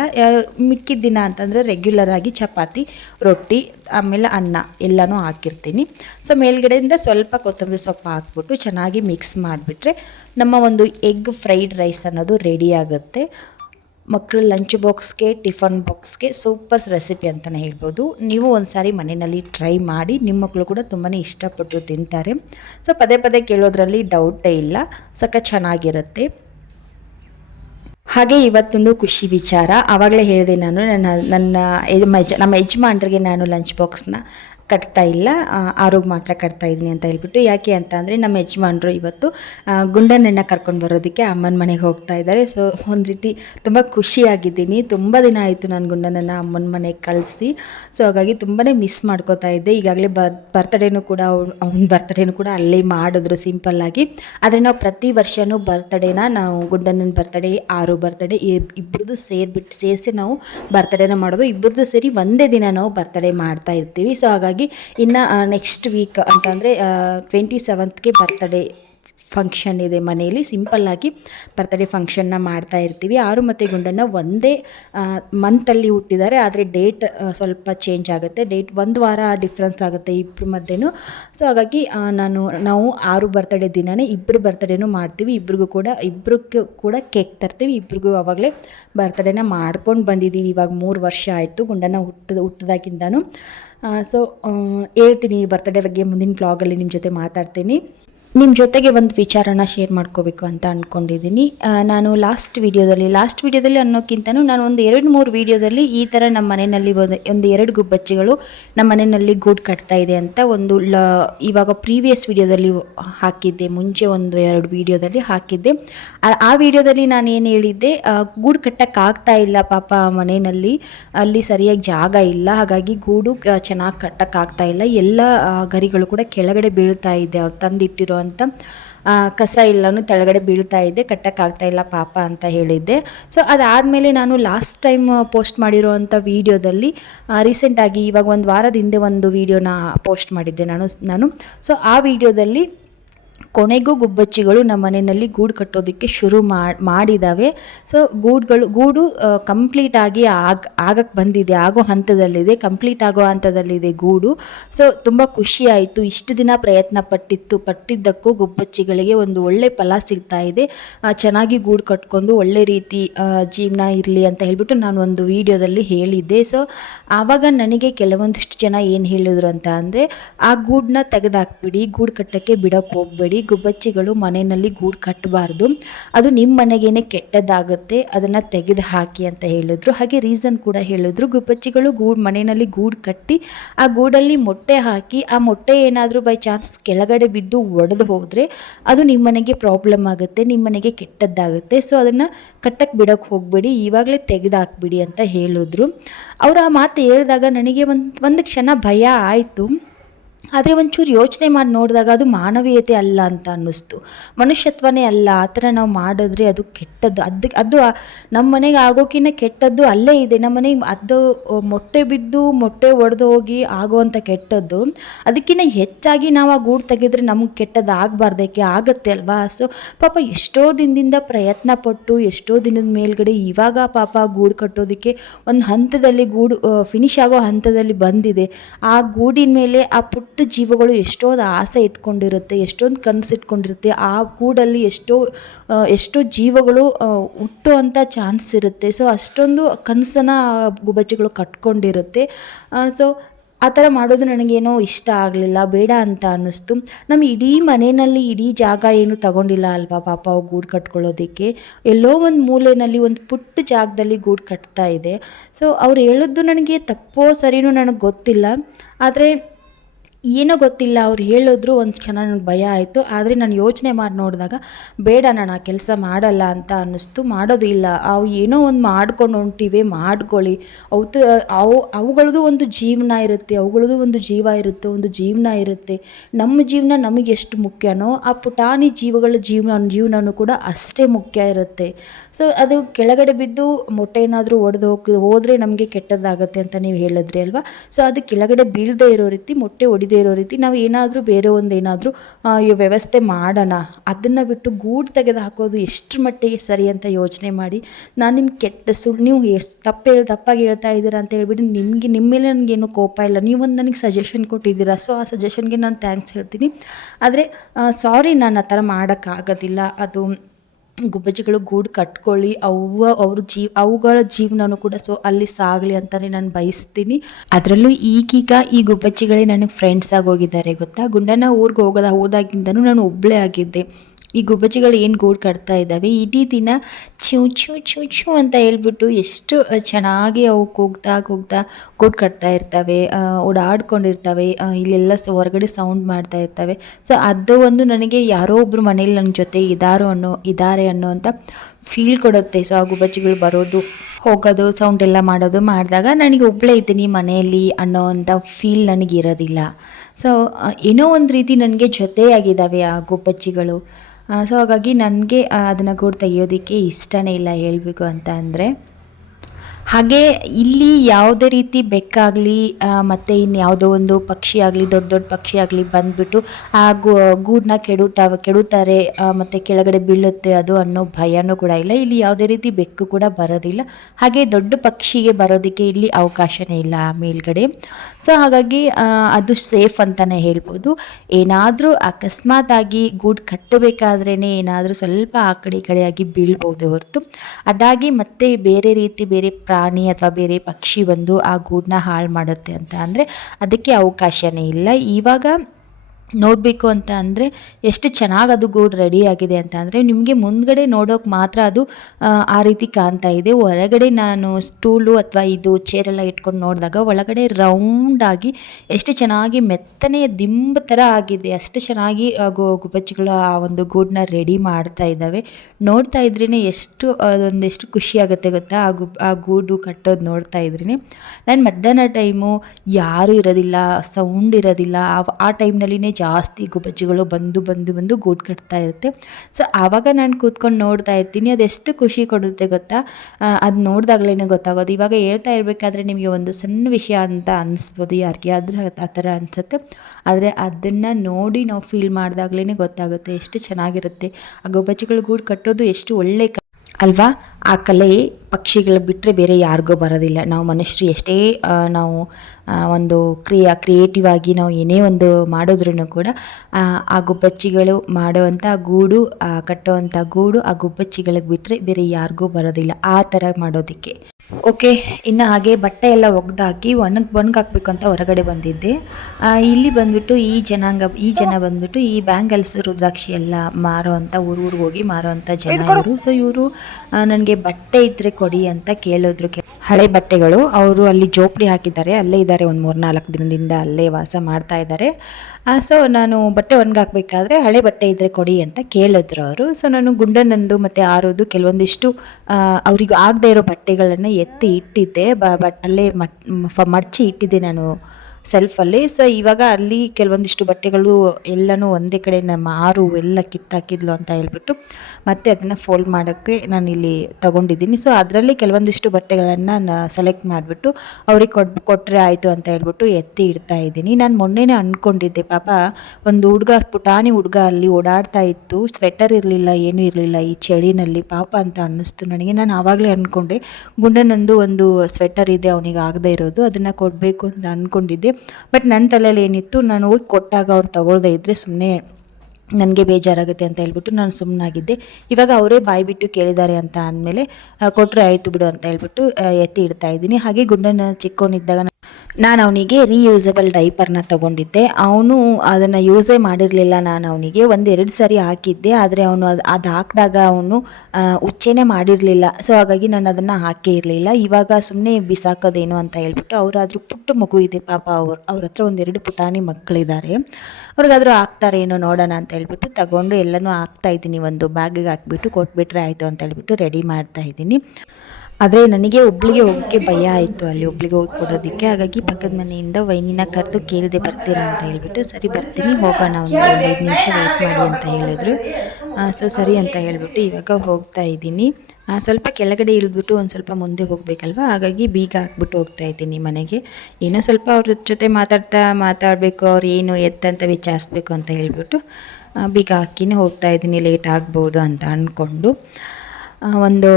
ಮಿಕ್ಕಿದ ದಿನ ಅಂತಂದರೆ ರೆಗ್ಯುಲರ್ ಆಗಿ ಚಪಾತಿ, ರೊಟ್ಟಿ, ಆಮೇಲೆ ಅನ್ನ ಎಲ್ಲನೂ ಹಾಕಿರ್ತೀನಿ. ಸೊ ಮೇಲ್ಗಡೆಯಿಂದ ಸ್ವಲ್ಪ ಕೊತ್ತಂಬರಿ ಸೊಪ್ಪು ಹಾಕ್ಬಿಟ್ಟು ಚೆನ್ನಾಗಿ ಮಿಕ್ಸ್ ಮಾಡಿಬಿಟ್ರೆ ನಮ್ಮ ಒಂದು ಎಗ್ ಫ್ರೈಡ್ ರೈಸ್ ಅನ್ನೋದು ರೆಡಿ ಆಗುತ್ತೆ. ಮಕ್ಕಳು ಲಂಚ್ ಬಾಕ್ಸ್ಗೆ ಟಿಫನ್ ಬಾಕ್ಸ್ಗೆ ಸೂಪರ್ ರೆಸಿಪಿ ಅಂತಲೇ ಹೇಳ್ಬೋದು. ನೀವು ಒಂದು ಸಾರಿ ಮನೆಯಲ್ಲಿ ಟ್ರೈ ಮಾಡಿ ನಿಮ್ಮ ಮಕ್ಕಳು ಕೂಡ ತುಂಬಾ ಇಷ್ಟಪಟ್ಟು ತಿಂತಾರೆ. ಸೊ ಪದೇ ಪದೇ ಕೇಳೋದ್ರಲ್ಲಿ ಡೌಟೇ ಇಲ್ಲ, ಸಖತ್ ಚೆನ್ನಾಗಿರುತ್ತೆ. ಹಾಗೆ ಇವತ್ತೊಂದು ಖುಷಿ ವಿಚಾರ. ಆವಾಗಲೇ ಹೇಳಿದೆ ನಾನು, ನನ್ನ ನನ್ನ ಯಜ- ನಮ್ಮ ಯಜಮಾನ್ರಿಗೆ ನಾನು ಲಂಚ್ ಬಾಕ್ಸ್ನ ಕಟ್ತಾ ಇಲ್ಲ ಆರೋಗ್ಯ ಮಾತ್ರ ಕಟ್ತಾ ಇದ್ದೀನಿ ಅಂತ ಹೇಳ್ಬಿಟ್ಟು, ಯಾಕೆ ಅಂತ ಅಂದರೆ ನಮ್ಮ ಯಜಮಾನ್ರು ಇವತ್ತು ಗುಂಡನನ್ನು ಕರ್ಕೊಂಡು ಬರೋದಕ್ಕೆ ಅಮ್ಮನ ಮನೆಗೆ ಹೋಗ್ತಾ ಇದ್ದಾರೆ ಸೊ ಒಂದು ರೀತಿ ತುಂಬ ಖುಷಿಯಾಗಿದ್ದೀನಿ. ತುಂಬ ದಿನ ಆಯಿತು ನಾನು ಗುಂಡನನ್ನು ಅಮ್ಮನ ಮನೆಗೆ ಕಳಿಸಿ. ಸೊ ಹಾಗಾಗಿ ತುಂಬಾ ಮಿಸ್ ಮಾಡ್ಕೋತಾ ಇದ್ದೆ. ಈಗಾಗಲೇ ಬರ್, ಬರ್ತಡೇನೂ ಕೂಡ ಅವ್ನ ಬರ್ತಡೇನೂ ಕೂಡ ಅಲ್ಲೇ ಮಾಡಿದ್ರು ಸಿಂಪಲ್ಲಾಗಿ ಆದರೆ ನಾವು ಪ್ರತಿ ವರ್ಷವೂ ಬರ್ತಡೇನ ನಾವು ಗುಂಡನನ್ನ ಬರ್ತಡೇ, ಆರು ಬರ್ತಡೇ ಇಬ್ಬರದು ಸೇರಿಬಿಟ್ಟು ಸೇರಿಸಿ ನಾವು ಬರ್ತಡೇನ ಮಾಡೋದು. ಇಬ್ಬರದು ಸೇರಿ ಒಂದೇ ದಿನ ನಾವು ಬರ್ತಡೇ ಮಾಡ್ತಾ ಇರ್ತೀವಿ. ಸೊ ಹಾಗಾಗಿ ಇನ್ನು ನೆಕ್ಸ್ಟ್ ವೀಕ್ ಅಂತಂದರೆ ಟ್ವೆಂಟಿ ಸೆವೆಂತ್ಗೆ ಬರ್ತ್ಡೇ ಫಂಕ್ಷನ್ ಇದೆ ಮನೆಯಲ್ಲಿ. ಸಿಂಪಲ್ಲಾಗಿ ಬರ್ತಡೇ ಫಂಕ್ಷನ್ನ ಮಾಡ್ತಾ ಇರ್ತೀವಿ. ಆರು ಮತ್ತು ಗುಂಡನ್ನು ಒಂದೇ ಮಂತಲ್ಲಿ ಹುಟ್ಟಿದ್ದಾರೆ. ಆದರೆ ಡೇಟ್ ಸ್ವಲ್ಪ ಚೇಂಜ್ ಆಗುತ್ತೆ. ಡೇಟ್ ಒಂದು ವಾರ ಡಿಫ್ರೆನ್ಸ್ ಆಗುತ್ತೆ ಇಬ್ಬರ ಮಧ್ಯೆನೂ. ಸೊ ಹಾಗಾಗಿ ನಾನು, ನಾವು ಆರು ಬರ್ತಡೇ ದಿನವೇ ಇಬ್ಬರು ಬರ್ತಡೇನೂ ಮಾಡ್ತೀವಿ. ಇಬ್ರಿಗೂ ಕೂಡ ಇಬ್ಬರಿಗೂ ಕೂಡ ಕೇಕ್ ತರ್ತೀವಿ. ಇಬ್ರಿಗೂ ಅವಾಗಲೇ ಬರ್ತಡೇನ ಮಾಡ್ಕೊಂಡು ಬಂದಿದ್ದೀವಿ ಇವಾಗ ಮೂರು ವರ್ಷ ಆಯಿತು ಗುಂಡನ ಹುಟ್ಟಿದ ಹುಟ್ಟಿದಾಗಿಂದನೂ. ಸೊ ಹೇಳ್ತೀನಿ ಬರ್ತಡೇ ಬಗ್ಗೆ ಮುಂದಿನ ಬ್ಲಾಗಲ್ಲಿ ನಿಮ್ಮ ಜೊತೆ ಮಾತಾಡ್ತೀನಿ. ನಿಮ್ಮ ಜೊತೆಗೆ ಒಂದು ವಿಚಾರನ ಶೇರ್ ಮಾಡ್ಕೋಬೇಕು ಅಂತ ಅಂದ್ಕೊಂಡಿದ್ದೀನಿ ನಾನು ಲಾಸ್ಟ್ ವಿಡಿಯೋದಲ್ಲಿ ಲಾಸ್ಟ್ ವಿಡಿಯೋದಲ್ಲಿ ಅನ್ನೋಕ್ಕಿಂತನೂ ನಾನು ಒಂದು ಎರಡು ಮೂರು ವಿಡಿಯೋದಲ್ಲಿ ಈ ಥರ ನಮ್ಮ ಮನೆಯಲ್ಲಿ ಒಂದು ಎರಡು ಗುಬ್ಬಚ್ಚಿಗಳು ನಮ್ಮ ಮನೆಯಲ್ಲಿ ಗೂಡು ಕಟ್ತಾ ಇದೆ ಅಂತ ಒಂದು ಲ, ಇವಾಗ ಪ್ರೀವಿಯಸ್ ವಿಡಿಯೋದಲ್ಲಿ ಹಾಕಿದ್ದೆ. ಮುಂಚೆ ಒಂದು ಎರಡು ವಿಡಿಯೋದಲ್ಲಿ ಹಾಕಿದ್ದೆ. ಆ- ವಿಡಿಯೋದಲ್ಲಿ ನಾನು ಏನು ಹೇಳಿದ್ದೆ ಗೂಡು ಕಟ್ಟೋಕ್ಕಾಗ್ತಾ ಇಲ್ಲ ಪಾಪ ಮನೆಯಲ್ಲಿ. ಅಲ್ಲಿ ಸರಿಯಾಗಿ ಜಾಗ ಇಲ್ಲ. ಹಾಗಾಗಿ ಗೂಡು ಚೆನ್ನಾಗಿ ಕಟ್ಟೋಕ್ಕಾಗ್ತಾ ಇಲ್ಲ. ಎಲ್ಲ ಗರಿಗಳು ಕೂಡ ಕೆಳಗಡೆ ಬೀಳ್ತಾ ಇದೆ. ಅವ್ರು ತಂದಿಟ್ಟಿರೋ ಅಂತ ಕಸ ಇಲ್ಲನೂ ತೆಳಗಡೆ ಬೀಳ್ತಾ ಇದೆ, ಕಟ್ಟಕ್ಕಾಗ್ತಾ ಇಲ್ಲ ಪಾಪ ಅಂತ ಹೇಳಿದ್ದೆ. ಸೊ ಅದಾದಮೇಲೆ ನಾನು ಲಾಸ್ಟ್ ಟೈಮ್ ಪೋಸ್ಟ್ ಮಾಡಿರೋವಂಥ ವೀಡಿಯೋದಲ್ಲಿ ರೀಸೆಂಟಾಗಿ ಇವಾಗ ಒಂದು ವಾರದ ಹಿಂದೆ ಒಂದು ವೀಡಿಯೋನ ಪೋಸ್ಟ್ ಮಾಡಿದ್ದೆ ನಾನು ನಾನು. ಸೊ ಆ ವಿಡಿಯೋದಲ್ಲಿ ಕೊನೆಗೂ ಗುಬ್ಬಚ್ಚಿಗಳು ನಮ್ಮ ಮನೆಯಲ್ಲಿ ಗೂಡು ಕಟ್ಟೋದಕ್ಕೆ ಶುರು ಮಾಡಿ ಮಾಡಿದ್ದಾವೆ ಸೊ ಗೂಡುಗಳು, ಗೂಡು ಕಂಪ್ಲೀಟ್ ಆಗಿ ಆಗ ಆಗಕ್ಕೆ ಬಂದಿದೆ, ಆಗೋ ಹಂತದಲ್ಲಿದೆ ಕಂಪ್ಲೀಟ್ ಆಗೋ ಹಂತದಲ್ಲಿದೆ ಗೂಡು. ಸೊ ತುಂಬ ಖುಷಿ ಆಯಿತು ಇಷ್ಟು ದಿನ ಪ್ರಯತ್ನ ಪಟ್ಟಿತ್ತು, ಪಟ್ಟಿದ್ದಕ್ಕೂ ಗುಬ್ಬಚ್ಚಿಗಳಿಗೆ ಒಂದು ಒಳ್ಳೆ ಫಲ ಸಿಗ್ತಾ ಇದೆ. ಚೆನ್ನಾಗಿ ಗೂಡು ಕಟ್ಕೊಂಡು ಒಳ್ಳೆ ರೀತಿ ಜೀವನ ಇರಲಿ ಅಂತ ಹೇಳಿಬಿಟ್ಟು ನಾನು ಒಂದು ವಿಡಿಯೋದಲ್ಲಿ ಹೇಳಿದ್ದೆ. ಸೊ ಆವಾಗ ನನಗೆ ಕೆಲವೊಂದಿಷ್ಟು ಜನ ಏನು ಹೇಳಿದ್ರು ಅಂತ ಅಂದರೆ, ಆ ಗೂಡನ್ನ ತೆಗೆದಾಕ್ಬಿಡಿ, ಗೂಡು ಕಟ್ಟಕ್ಕೆ ಬಿಡೋಕ್ಕೆ ಹೋಗಬೇಡಿ. ಗುಬ್ಬಚ್ಚಿಗಳು ಮನೆಯಲ್ಲಿ ಗೂಡು ಕಟ್ಟಬಾರ್ದು ಅದು ನಿಮ್ಮ ಮನೆಗೇನೆ ಕೆಟ್ಟದ್ದಾಗುತ್ತೆ, ಅದನ್ನು ತೆಗೆದು ಹಾಕಿ ಅಂತ ಹೇಳಿದ್ರು. ಹಾಗೆ ರೀಸನ್ ಕೂಡ ಹೇಳಿದ್ರು. ಗುಬ್ಬಚ್ಚಿಗಳು ಗೂಡು ಮನೆಯಲ್ಲಿ ಗೂಡು ಕಟ್ಟಿ, ಆ ಗೂಡಲ್ಲಿ ಮೊಟ್ಟೆ ಹಾಕಿ, ಆ ಮೊಟ್ಟೆ ಏನಾದರೂ ಬೈ ಚಾನ್ಸ್ ಕೆಳಗಡೆ ಬಿದ್ದು ಒಡೆದು ಹೋದರೆ ಅದು ನಿಮ್ಮ ಮನೆಗೆ ಪ್ರಾಬ್ಲಮ್ ಆಗುತ್ತೆ ನಿಮ್ಮ ಮನೆಗೆ ಕೆಟ್ಟದ್ದಾಗುತ್ತೆ. ಸೊ ಅದನ್ನು ಕಟ್ಟಕ್ಕೆ ಬಿಡೋಕ್ಕೆ ಹೋಗಬೇಡಿ ಇವಾಗಲೇ ತೆಗೆದು ಹಾಕ್ಬಿಡಿ ಅಂತ ಹೇಳಿದ್ರು. ಅವರು ಆ ಮಾತು ಹೇಳಿದಾಗ ನನಗೆ ಒಂದು ಒಂದು ಕ್ಷಣ ಭಯ ಆಯಿತು. ಆದರೆ ಒಂಚೂರು ಯೋಚನೆ ಮಾಡಿ ನೋಡಿದಾಗ ಅದು ಮಾನವೀಯತೆ ಅಲ್ಲ ಅಂತ ಅನ್ನಿಸ್ತು. ಮನುಷ್ಯತ್ವನೇ ಅಲ್ಲ, ಆ ಥರ ನಾವು ಮಾಡಿದ್ರೆ ಅದು ಕೆಟ್ಟದ್ದು. ಅದು ಆ- ನಮ್ಮ ಮನೆಗೆ ಆಗೋಕಿನ್ನ ಕೆಟ್ಟದ್ದು ಅಲ್ಲೇ ಇದೆ. ನಮ್ಮ ಮನೆಗೆ ಅದು ಮೊಟ್ಟೆ ಬಿದ್ದು ಮೊಟ್ಟೆ ಒಡೆದು ಹೋಗಿ ಆಗೋವಂಥ ಕೆಟ್ಟದ್ದು ಅದಕ್ಕಿಂತ ಹೆಚ್ಚಾಗಿ ನಾವು ಆ ಗೂಡು ತೆಗೆದ್ರೆ ನಮ್ಗೆ ಕೆಟ್ಟದ್ದು ಆಗಬಾರ್ದಕ್ಕೆ ಆಗುತ್ತೆ ಅಲ್ವಾ? ಸೊ ಪಾಪ ಎಷ್ಟೋ ದಿನದಿಂದ ಪ್ರಯತ್ನ ಪಟ್ಟು, ಎಷ್ಟೋ ದಿನದ ಮೇಲ್ಗಡೆ ಇವಾಗ ಪಾಪ ಗೂಡು ಕಟ್ಟೋದಕ್ಕೆ ಒಂದು ಹಂತದಲ್ಲಿ ಗೂಡು ಫಿನಿಶ್ ಆಗೋ ಹಂತದಲ್ಲಿ ಬಂದಿದೆ. ಆ ಗೂಡಿನ ಮೇಲೆ ಆ ಪುಟ್ಟ ಜೀವಗಳು ಎಷ್ಟೊಂದು ಆಸೆ ಇಟ್ಕೊಂಡಿರುತ್ತೆ, ಎಷ್ಟೊಂದು ಕನಸು ಇಟ್ಕೊಂಡಿರುತ್ತೆ, ಆ ಗೂಡಲ್ಲಿ ಎಷ್ಟೋ ಎಷ್ಟೋ ಜೀವಗಳು ಹುಟ್ಟೋ ಹುಟ್ಟುವಂಥ ಚಾನ್ಸ್ ಇರುತ್ತೆ. ಸೊ ಅಷ್ಟೊಂದು ಕನಸನ್ನು ಗುಬ್ಬಚ್ಚಿಗಳು ಕಟ್ಕೊಂಡಿರುತ್ತೆ. ಸೊ ಆ ಥರ ಮಾಡೋದು ನನಗೇನೋ ಇಷ್ಟ ಆಗಲಿಲ್ಲ, ಬೇಡ ಅಂತ ಅನ್ನಿಸ್ತು. ನಮ್ಮ ಇಡೀ ಮನೆಯಲ್ಲಿ, ಇಡೀ ಜಾಗ ಏನು ತಗೊಂಡಿಲ್ಲ ಅಲ್ವಾ ಪಾಪ ಅವು ಗೂಡು ಕಟ್ಕೊಳ್ಳೋದಕ್ಕೆ? ಎಲ್ಲೋ ಒಂದು ಮೂಲೆಯಲ್ಲಿ, ಒಂದು ಪುಟ್ಟ ಜಾಗದಲ್ಲಿ ಗೂಡು ಕಟ್ತಾ ಇದೆ. ಸೊ ಅವ್ರು ಹೇಳಿದ್ದು ನನಗೆ ತಪ್ಪೋ ಸರಿನೂ ನನಗೆ ಗೊತ್ತಿಲ್ಲ. ಆದರೆ ಏನೋ ಗೊತ್ತಿಲ್ಲ, ಅವ್ರು ಹೇಳಿದ್ರು ಒಂದು ಕ್ಷಣ ನನಗೆ ಭಯ ಆಯಿತು. ಆದರೆ ನಾನು ಯೋಚನೆ ಮಾಡಿ ನೋಡಿದಾಗ, ಬೇಡ ನಾನು ಆ ಕೆಲಸ ಮಾಡಲ್ಲ ಅಂತ ಅನ್ನಿಸ್ತು. ಮಾಡೋದಿಲ್ಲ ಅವು ಏನೋ ಒಂದು ಮಾಡ್ಕೊಂಡು ಹೊಂಟಿವೆ, ಮಾಡ್ಕೊಳ್ಳಿ. ಅವು ಅವುಗಳದ್ದು ಒಂದು ಜೀವನ ಇರುತ್ತೆ ಅವುಗಳದ್ದು ಒಂದು ಜೀವ ಇರುತ್ತೆ, ಒಂದು ಜೀವನ ಇರುತ್ತೆ. ನಮ್ಮ ಜೀವನ ನಮಗೆ ಎಷ್ಟು ಮುಖ್ಯನೋ, ಆ ಪುಟಾಣಿ ಜೀವಗಳ ಜೀವನ, ಜೀವನನೂ ಕೂಡ ಅಷ್ಟೇ ಮುಖ್ಯ ಇರುತ್ತೆ. ಸೊ, ಅದು ಕೆಳಗಡೆ ಬಿದ್ದು ಮೊಟ್ಟೆ ಏನಾದರೂ ಒಡೆದು ಹೋಗಿ, ಹೋದರೆ ನಮಗೆ ಕೆಟ್ಟದ್ದಾಗುತ್ತೆ ಅಂತ ನೀವು ಹೇಳಿದ್ರಿ ಅಲ್ವಾ? ಸೊ, ಅದು ಕೆಳಗಡೆ ಬೀಳದೇ ಇರೋ ರೀತಿ ಮೊಟ್ಟೆ ಒಡಿದೇ ಇರೋ ರೀತಿ ನಾವು ಏನಾದರೂ ಬೇರೆ ಒಂದು ಏನಾದರೂ ವ್ಯವಸ್ಥೆ ಮಾಡೋಣ, ಅದನ್ನು ಬಿಟ್ಟು ಗೂಡು ತೆಗೆದು ಹಾಕೋದು ಎಷ್ಟು ಮಟ್ಟಿಗೆ ಸರಿ ಅಂತ ಯೋಚನೆ ಮಾಡಿ, ನಾನು ನಿಮ್ಮ ಕೆಟ್ಟ ಸುಳ್ಳು ನೀವು ಎಷ್ಟು ತಪ್ಪು ಹೇಳಿ, ತಪ್ಪಾಗಿ ಹೇಳ್ತಾ ಇದ್ದೀರಾ ಅಂತ ಹೇಳ್ಬಿಟ್ಟು ನಿಮಗೆ ನಿಮ್ಮ ಮೇಲೆ ನನಗೇನು ಕೋಪ ಇಲ್ಲ ನೀವೊಂದು ನನಗೆ ಸಜೆಷನ್ ಕೊಟ್ಟಿದ್ದೀರಾ ಸೊ ಆ ಸಜೆಷನ್ಗೆ ನಾನು ಥ್ಯಾಂಕ್ಸ್ ಹೇಳ್ತೀನಿ. ಆದರೆ ಸಾರಿ ನಾನು ಆ ಥರ ಮಾಡೋಕ್ಕಾಗೋದಿಲ್ಲ ಅದು ಗುಬ್ಬಚ್ಚಿಗಳು ಗೂಡು ಕಟ್ಕೊಳ್ಳಿ ಅವು ಅವ್ರ ಜೀವ ಅವುಗಳ ಜೀವನನೂ ಕೂಡ ಸೊ ಅಲ್ಲಿ ಸಾಗಲಿ ಅಂತಲೇ ನಾನು ಬಯಸ್ತೀನಿ. ಅದರಲ್ಲೂ ಈಗೀಗ ಈ ಗುಬ್ಬಚ್ಚಿಗಳೇ ನನಗೆ ಫ್ರೆಂಡ್ಸ್ ಆಗಿ ಹೋಗಿದ್ದಾರೆ ಗೊತ್ತಾ? ಗುಂಡನ ಊರಿಗೆ ಹೋಗೋದ ಹೋದಾಗಿಂದನೂ ನಾನು ಒಬ್ಬಳೇ ಆಗಿದ್ದೆ. ಈ ಗುಬ್ಬಚ್ಚಿಗಳು ಏನು ಗೂಡು ಕಟ್ತಾ ಇದ್ದಾವೆ? ಇಡೀ ದಿನ ಚೂ ಚೂ ಚೂ ಚೂ ಅಂತ ಹೇಳ್ಬಿಟ್ಟು ಎಷ್ಟು ಚೆನ್ನಾಗಿ ಅವು ಕೂಗ್ತಾ ಕೂಗ್ತಾ ಗೂಡು ಕಟ್ತಾ ಇರ್ತವೆ ಓಡಾಡ್ಕೊಂಡಿರ್ತವೆ ಇಲ್ಲೆಲ್ಲ ಹೊರಗಡೆ ಸೌಂಡ್ ಮಾಡ್ತಾ ಇರ್ತವೆ. ಸೊ, ಅದು ಒಂದು ನನಗೆ ಯಾರೋ ಒಬ್ಬರು ಮನೇಲಿ ನನ್ನ ಜೊತೆ ಇದ್ದಾರೋ ಅನ್ನೋ ಇದ್ದಾರೆ ಅನ್ನೋ ಅಂತ ಫೀಲ್ ಕೊಡುತ್ತೆ. ಸೊ, ಆ ಗುಬ್ಬಚ್ಚಿಗಳು ಬರೋದು, ಹೋಗೋದು ಸೌಂಡ್ ಎಲ್ಲ ಮಾಡೋದು ಮಾಡಿದಾಗ ನನಗೆ ಒಬ್ಬಳೇ ಇದ್ದೀನಿ ಮನೆಯಲ್ಲಿ ಅನ್ನೋ ಫೀಲ್ ನನಗೆ ಇರೋದಿಲ್ಲ ಸೊ ಏನೋ ಒಂದು ರೀತಿ ನನಗೆ ಜೊತೆಯಾಗಿದ್ದಾವೆ ಆ ಗುಬ್ಬಚ್ಚಿಗಳು. ಸೊ ಹಾಗಾಗಿ ನನಗೆ ಅದನ್ನು ಕೂಡ ತೆಗಿಯೋದಕ್ಕೆ ಇಷ್ಟನೇ ಇಲ್ಲ ಹೇಳಬೇಕು ಅಂತ ಅಂದರೆ ಹಾಗೆ ಇಲ್ಲಿ ಯಾವುದೇ ರೀತಿ ಬೆಕ್ಕಾಗಲಿ ಮತ್ತು ಇನ್ಯಾವುದೋ ಒಂದು ಪಕ್ಷಿ ಆಗಲಿ ದೊಡ್ಡ ದೊಡ್ಡ ಪಕ್ಷಿ ಆಗಲಿ ಬಂದುಬಿಟ್ಟು, ಆ ಗೂಡನ್ನ ಕೆಡುತ್ತಾ ಕೆಡುತ್ತಾರೆ ಮತ್ತು ಕೆಳಗಡೆ ಬೀಳುತ್ತೆ ಅದು ಅನ್ನೋ ಭಯನೂ ಕೂಡ ಇಲ್ಲ. ಇಲ್ಲಿ ಯಾವುದೇ ರೀತಿ ಬೆಕ್ಕು ಕೂಡ ಬರೋದಿಲ್ಲ. ಹಾಗೆ ದೊಡ್ಡ ಪಕ್ಷಿಗೆ ಬರೋದಕ್ಕೆ ಇಲ್ಲಿ ಅವಕಾಶನೇ ಇಲ್ಲ ಮೇಲ್ಗಡೆ. ಸೊ, ಹಾಗಾಗಿ ಅದು ಸೇಫ್ ಅಂತಲೇ ಹೇಳ್ಬೋದು. ಏನಾದರೂ ಅಕಸ್ಮಾತ್ ಆಗಿ ಗೂಡು ಕಟ್ಟಬೇಕಾದ್ರೇ ಏನಾದರೂ ಸ್ವಲ್ಪ ಆ ಕಡೆ ಈ ಕಡೆಯಾಗಿ ಬೀಳ್ಬೋದು ಹೊರತು. ಅದಾಗಿ ಮತ್ತೆ ಬೇರೆ ರೀತಿ ಬೇರೆ ಪ್ರಾಣಿ ಅಥವಾ ಬೇರೆ ಪಕ್ಷಿ ಬಂದು ಆ ಗೂಡನ್ನ ಹಾಳು ಮಾಡುತ್ತೆ ಅಂತ. ಅಂದರೆ ಅದಕ್ಕೆ ಅವಕಾಶನೇ ಇಲ್ಲ. ಇವಾಗ ನೋಡಬೇಕು ಅಂತ ಅಂದರೆ ಎಷ್ಟು ಚೆನ್ನಾಗಿ ಅದು ಗೂಡು ರೆಡಿ ಆಗಿದೆ ಅಂತ ಅಂದರೆ ನಿಮಗೆ ಮುಂದ್ಗಡೆ ನೋಡೋಕೆ ಮಾತ್ರ ಅದು ಆ, ರೀತಿ ಕಾಣ್ತಾ ಇದೆ. ಹೊರಗಡೆ ನಾನು ಸ್ಟೂಲು ಅಥವಾ ಇದು ಚೇರೆಲ್ಲ ಇಟ್ಕೊಂಡು ನೋಡಿದಾಗ ಒಳಗಡೆ ರೌಂಡಾಗಿ ಎಷ್ಟು ಚೆನ್ನಾಗಿ ಮೆತ್ತನೆಯ ದಿಂಬು ಥರ ಆಗಿದೆ. ಅಷ್ಟು ಚೆನ್ನಾಗಿ ಗೋ ಗುಬ್ಬಚ್ಚಿಗಳು ಆ ಒಂದು ಗೂಡನ್ನ ರೆಡಿ ಮಾಡ್ತಾ ಇದ್ದಾವೆ. ನೋಡ್ತಾ ಇದ್ರೇ ಎಷ್ಟು ಅದೊಂದೆಷ್ಟು ಖುಷಿ ಆಗುತ್ತೆ ಗೊತ್ತಾ? ಆ ಗು ಆ ಗೂಡು ಕಟ್ಟೋದು ನೋಡ್ತಾ ಇದ್ರೇ ನಾನು ಮಧ್ಯಾಹ್ನ ಟೈಮು ಯಾರೂ ಇರೋದಿಲ್ಲ ಸೌಂಡ್ ಇರೋದಿಲ್ಲ. ಆ- ಆ ಟೈಮ್ನಲ್ಲಿನೇ ಜಾಸ್ತಿ ಗುಬ್ಬಚ್ಚಿಗಳು ಬಂದು ಬಂದು ಬಂದು ಗೂಡು ಕಟ್ತಾ ಇರುತ್ತೆ. ಸೊ ಆವಾಗ ನಾನು ಕೂತ್ಕೊಂಡು ನೋಡ್ತಾ ಇರ್ತೀನಿ ಅದೆಷ್ಟು ಖುಷಿ ಕೊಡುತ್ತೆ ಗೊತ್ತಾ? ಅದು ನೋಡಿದಾಗಲೇ ಗೊತ್ತಾಗೋದು. ಇವಾಗ ಹೇಳ್ತಾ ಇರಬೇಕಾದ್ರೆ ನಿಮಗೆ ಒಂದು ಸಣ್ಣ ವಿಷಯ ಅಂತ ಅನಿಸ್ಬೋದು, ಯಾರಿಗೆ ಆದರೆ ಆ ಥರ ಅನಿಸುತ್ತೆ. ಆದರೆ ಅದನ್ನು ನೋಡಿ ನಾವು ಫೀಲ್ ಮಾಡಿದಾಗಲೇ ಗೊತ್ತಾಗುತ್ತೆ, ಎಷ್ಟು ಚೆನ್ನಾಗಿರುತ್ತೆ. ಆ ಗುಬ್ಬಚ್ಚಿಗಳು ಗೂಡು ಕಟ್ಟೋದು ಎಷ್ಟು ಒಳ್ಳೆ ಅಲ್ವಾ? ಆ ಕಲೆ ಪಕ್ಷಿಗಳು ಬಿಟ್ಟರೆ ಬೇರೆ ಯಾರಿಗೂ ಬರೋದಿಲ್ಲ. ನಾವು ಮನುಷ್ಯರು ಎಷ್ಟೇ ನಾವು ಒಂದು ಕ್ರಿಯಾ ಕ್ರಿಯೇಟಿವ್ ಆಗಿ ನಾವು ಏನೇ ಒಂದು ಮಾಡಿದ್ರೂ ಕೂಡ ಆ, ಗುಬ್ಬಚ್ಚಿಗಳು ಮಾಡುವಂಥ ಗೂಡು ಕಟ್ಟುವಂಥ ಗೂಡು ಆ ಗುಬ್ಬಚ್ಚಿಗಳಿಗೆ ಬಿಟ್ಟರೆ ಬೇರೆ ಯಾರಿಗೂ ಬರೋದಿಲ್ಲ. ಆ ಥರ ಮಾಡೋದಕ್ಕೆ. ಓಕೆ ಇನ್ನು ಹಾಗೆ ಬಟ್ಟೆ ಎಲ್ಲ ಒಗ್ದಾಕಿ ಒಣಗ್ ಒಣಗಾಕ್ಬೇಕು ಅಂತ ಹೊರಗಡೆ ಬಂದಿದ್ದೆ. ಇಲ್ಲಿ ಬಂದ್ಬಿಟ್ಟು ಈ ಜನಾಂಗ ಈ ಜನ ಬಂದ್ಬಿಟ್ಟು ಈ ಬ್ಯಾಂಗಲ್ಸ್ ರುದ್ರಾಕ್ಷಿ ಎಲ್ಲ ಮಾರೋ ಅಂತ ಊರು ಊರಿಗೆ ಹೋಗಿ ಮಾರೋ ಅಂತ ಜನ ಇವರು ಸೊ ಇವರು ನನಗೆ ಬಟ್ಟೆ ಇದ್ರೆ ಕೊಡಿ ಅಂತ ಕೇಳಿದ್ರು. ಹಳೆ ಬಟ್ಟೆಗಳು ಅವರು ಅಲ್ಲಿ ಜೋಪಡಿ ಹಾಕಿದ್ದಾರೆ ಅಲ್ಲೇ ಇದ್ದಾರೆ ಒಂದು ಮೂರು ನಾಲ್ಕು ದಿನದಿಂದ ಅಲ್ಲೇ ವಾಸ ಮಾಡ್ತಾ ಇದ್ದಾರೆ. ಸೊ ನಾನು ಬಟ್ಟೆ ಒಣಗಾಕ್ಬೇಕಾದ್ರೆ ಹಳೆ ಬಟ್ಟೆ ಇದ್ರೆ ಕೊಡಿ ಅಂತ ಕೇಳಿದ್ರು ಅವರು. ಸೊ ನಾನು ಗುಂಡನಂದು ಮತ್ತು ಆರೋದು ಕೆಲವೊಂದಿಷ್ಟು ಅವರಿಗೆ ಆಗದೆ ಇರೋ ಬಟ್ಟೆಗಳನ್ನು ಎತ್ತಿ ಇಟ್ಟಿದ್ದೆ ಬಟ್ ಅಲ್ಲೇ ಮಡಚಿ ಇಟ್ಟಿದ್ದೆ ನಾನು. ಸೆಲ್ಫಲ್ಲಿ ಸೊ ಇವಾಗ ಅಲ್ಲಿ ಕೆಲವೊಂದಿಷ್ಟು ಬಟ್ಟೆಗಳು ಎಲ್ಲನೂ ಒಂದೇ ಕಡೆ ನಮ್ಮ ಆರು ಎಲ್ಲ ಕಿತ್ತಾಕಿದ್ಲು ಅಂತ ಹೇಳ್ಬಿಟ್ಟು ಮತ್ತೆ ಅದನ್ನು ಫೋಲ್ಡ್ ಮಾಡೋಕ್ಕೆ ನಾನು ಇಲ್ಲಿ ತಗೊಂಡಿದ್ದೀನಿ. ಸೊ ಅದರಲ್ಲಿ ಕೆಲವೊಂದಿಷ್ಟು ಬಟ್ಟೆಗಳನ್ನು ನಾನು ಸೆಲೆಕ್ಟ್ ಮಾಡಿಬಿಟ್ಟು ಅವ್ರಿಗೆ ಕೊಟ್ ಕೊಟ್ಟರೆ ಆಯಿತು ಅಂತ ಹೇಳ್ಬಿಟ್ಟು ಎತ್ತಿ ಇಡ್ತಾ ಇದ್ದೀನಿ. ನಾನು ಮೊನ್ನೆನೆ ಅಂದ್ಕೊಂಡಿದ್ದೆ ಪಾಪ ಒಂದು ಹುಡುಗ, ಪುಟಾಣಿ ಹುಡುಗ ಅಲ್ಲಿ ಓಡಾಡ್ತಾ ಇತ್ತು. ಸ್ವೆಟರ್ ಇರಲಿಲ್ಲ, ಏನೂ ಇರಲಿಲ್ಲ ಈ ಚಳಿನಲ್ಲಿ, ಪಾಪ ಅಂತ ಅನ್ನಿಸ್ತು ನನಗೆ. ನಾನು ಆವಾಗಲೇ ಅಂದ್ಕೊಂಡೆ ಗುಂಡನಂದು ಒಂದು ಸ್ವೆಟರ್ ಇದೆ, ಅವನಿಗೆ ಆಗದೆ ಇರೋದು, ಅದನ್ನು ಕೊಡಬೇಕು ಅಂತ ಅಂದ್ಕೊಂಡಿದ್ದೆ ಬಟ್ ನನ್ನ ತಲೆಯಲ್ಲಿ ಏನಿತ್ತು, ನಾನು ಹೋಗಿ ಕೊಟ್ಟಾಗ ಅವ್ರು ತಗೊಳ್ದೇ ಇದ್ದರೆ ಸುಮ್ಮನೆ ನನಗೆ ಬೇಜಾರಾಗುತ್ತೆ ಅಂತ ಹೇಳ್ಬಿಟ್ಟು ನಾನು ಸುಮ್ಮನಾಗಿದ್ದೆ ಇವಾಗ ಅವರೇ ಬಾಯಿ ಬಿಟ್ಟು ಕೇಳಿದ್ದಾರೆ ಅಂತ ಅಂದಮೇಲೆ ಕೊಟ್ಟರೆ ಆಯಿತು ಬಿಡು ಅಂತ ಹೇಳ್ಬಿಟ್ಟು ಎತ್ತಿ ಇಡ್ತಾ ಇದ್ದೀನಿ. ಹಾಗೆ ಗುಂಡನ ಚಿಕ್ಕವನಿದ್ದಾಗ ನಾನು ಅವನಿಗೆ ರೀಯೂಸಬಲ್ ಡೈಪರ್ನ ತೊಗೊಂಡಿದ್ದೆ. ಅವನು ಅದನ್ನು ಯೂಸೇ ಮಾಡಿರಲಿಲ್ಲ. ನಾನು ಅವನಿಗೆ ಒಂದೆರಡು ಸಾರಿ ಹಾಕಿದ್ದೆ. ಆದರೆ ಅವನು ಅದು ಅದು ಹಾಕಿದಾಗ ಅವನು ಉಚ್ಚೇನೆ ಮಾಡಿರಲಿಲ್ಲ. ಸೊ ಹಾಗಾಗಿ ನಾನು ಅದನ್ನು ಹಾಕೇ ಇರಲಿಲ್ಲ. ಇವಾಗ ಸುಮ್ಮನೆ ಬಿಸಾಕೋದೇನು ಅಂತ ಹೇಳ್ಬಿಟ್ಟು ಅವರಾದರೂ ಪುಟ್ಟ ಮಗು ಇದೆ ಪಾಪ ಅವ್ರು, ಅವ್ರ ಹತ್ರ ಒಂದೆರಡು ಪುಟಾಣಿ ಮಕ್ಕಳಿದ್ದಾರೆ ಹಾಕ್ತಾರೆ ಹಾಕ್ತಾರೇನೋ ನೋಡೋಣ ಅಂತ ಹೇಳ್ಬಿಟ್ಟು ತಗೊಂಡು ಎಲ್ಲನೂ ಹಾಕ್ತಾ ಇದ್ದೀನಿ. ಒಂದು ಬ್ಯಾಗಿಗೆ ಹಾಕ್ಬಿಟ್ಟು ಕೊಟ್ಬಿಟ್ರೆ ಆಯಿತು ಅಂತ ಹೇಳ್ಬಿಟ್ಟು ರೆಡಿ ಮಾಡ್ತಾ ಇದ್ದೀನಿ. ಆದರೆ ನನಗೆ ಒಬ್ಳಿಗೆ ಹೋಗೋಕ್ಕೆ ಭಯ ಆಯಿತು. ಅಲ್ಲಿ ಒಬ್ಳಿಗೆ ಹೋಗಿ ಕೊಡೋದಕ್ಕೆ. ಹಾಗಾಗಿ ಪಕ್ಕದ ಮನೆಯಿಂದ ವೈನಿನ ಕರೆದು ಕೇಳಿದೆ ಬರ್ತೀರಾ ಅಂತ ಹೇಳ್ಬಿಟ್ಟು, ಸರಿ ಬರ್ತೀನಿ, ಹೋಗೋಣ ಒಂದು ಐದು ನಿಮಿಷ ವೆಯ್ಟ್ ಮಾಡಿ ಅಂತ ಹೇಳಿದ್ರು. ಸೊ, ಸರಿ ಅಂತ ಹೇಳಿಬಿಟ್ಟು ಇವಾಗ ಹೋಗ್ತಾ ಇದ್ದೀನಿ. ಸ್ವಲ್ಪ ಕೆಳಗಡೆ ಇಳಿದ್ಬಿಟ್ಟು ಒಂದು ಸ್ವಲ್ಪ ಮುಂದೆ ಹೋಗಬೇಕಲ್ವ? ಹಾಗಾಗಿ ಬೀಗ ಹಾಕ್ಬಿಟ್ಟು ಹೋಗ್ತಾ ಇದ್ದೀನಿ ಮನೆಗೆ. ಏನೋ ಸ್ವಲ್ಪ ಅವ್ರ ಜೊತೆ ಮಾತಾಡ್ತಾ ಮಾತಾಡಬೇಕು, ಅವ್ರು ಏನು ಎತ್ತಂತ ವಿಚಾರಿಸ್ಬೇಕು ಅಂತ ಹೇಳ್ಬಿಟ್ಟು ಬೀಗ ಹಾಕಿನೇ ಹೋಗ್ತಾ ಇದ್ದೀನಿ. ಲೇಟ್ ಆಗ್ಬೋದು ಅಂತ ಅಂದ್ಕೊಂಡು. ಒಂದು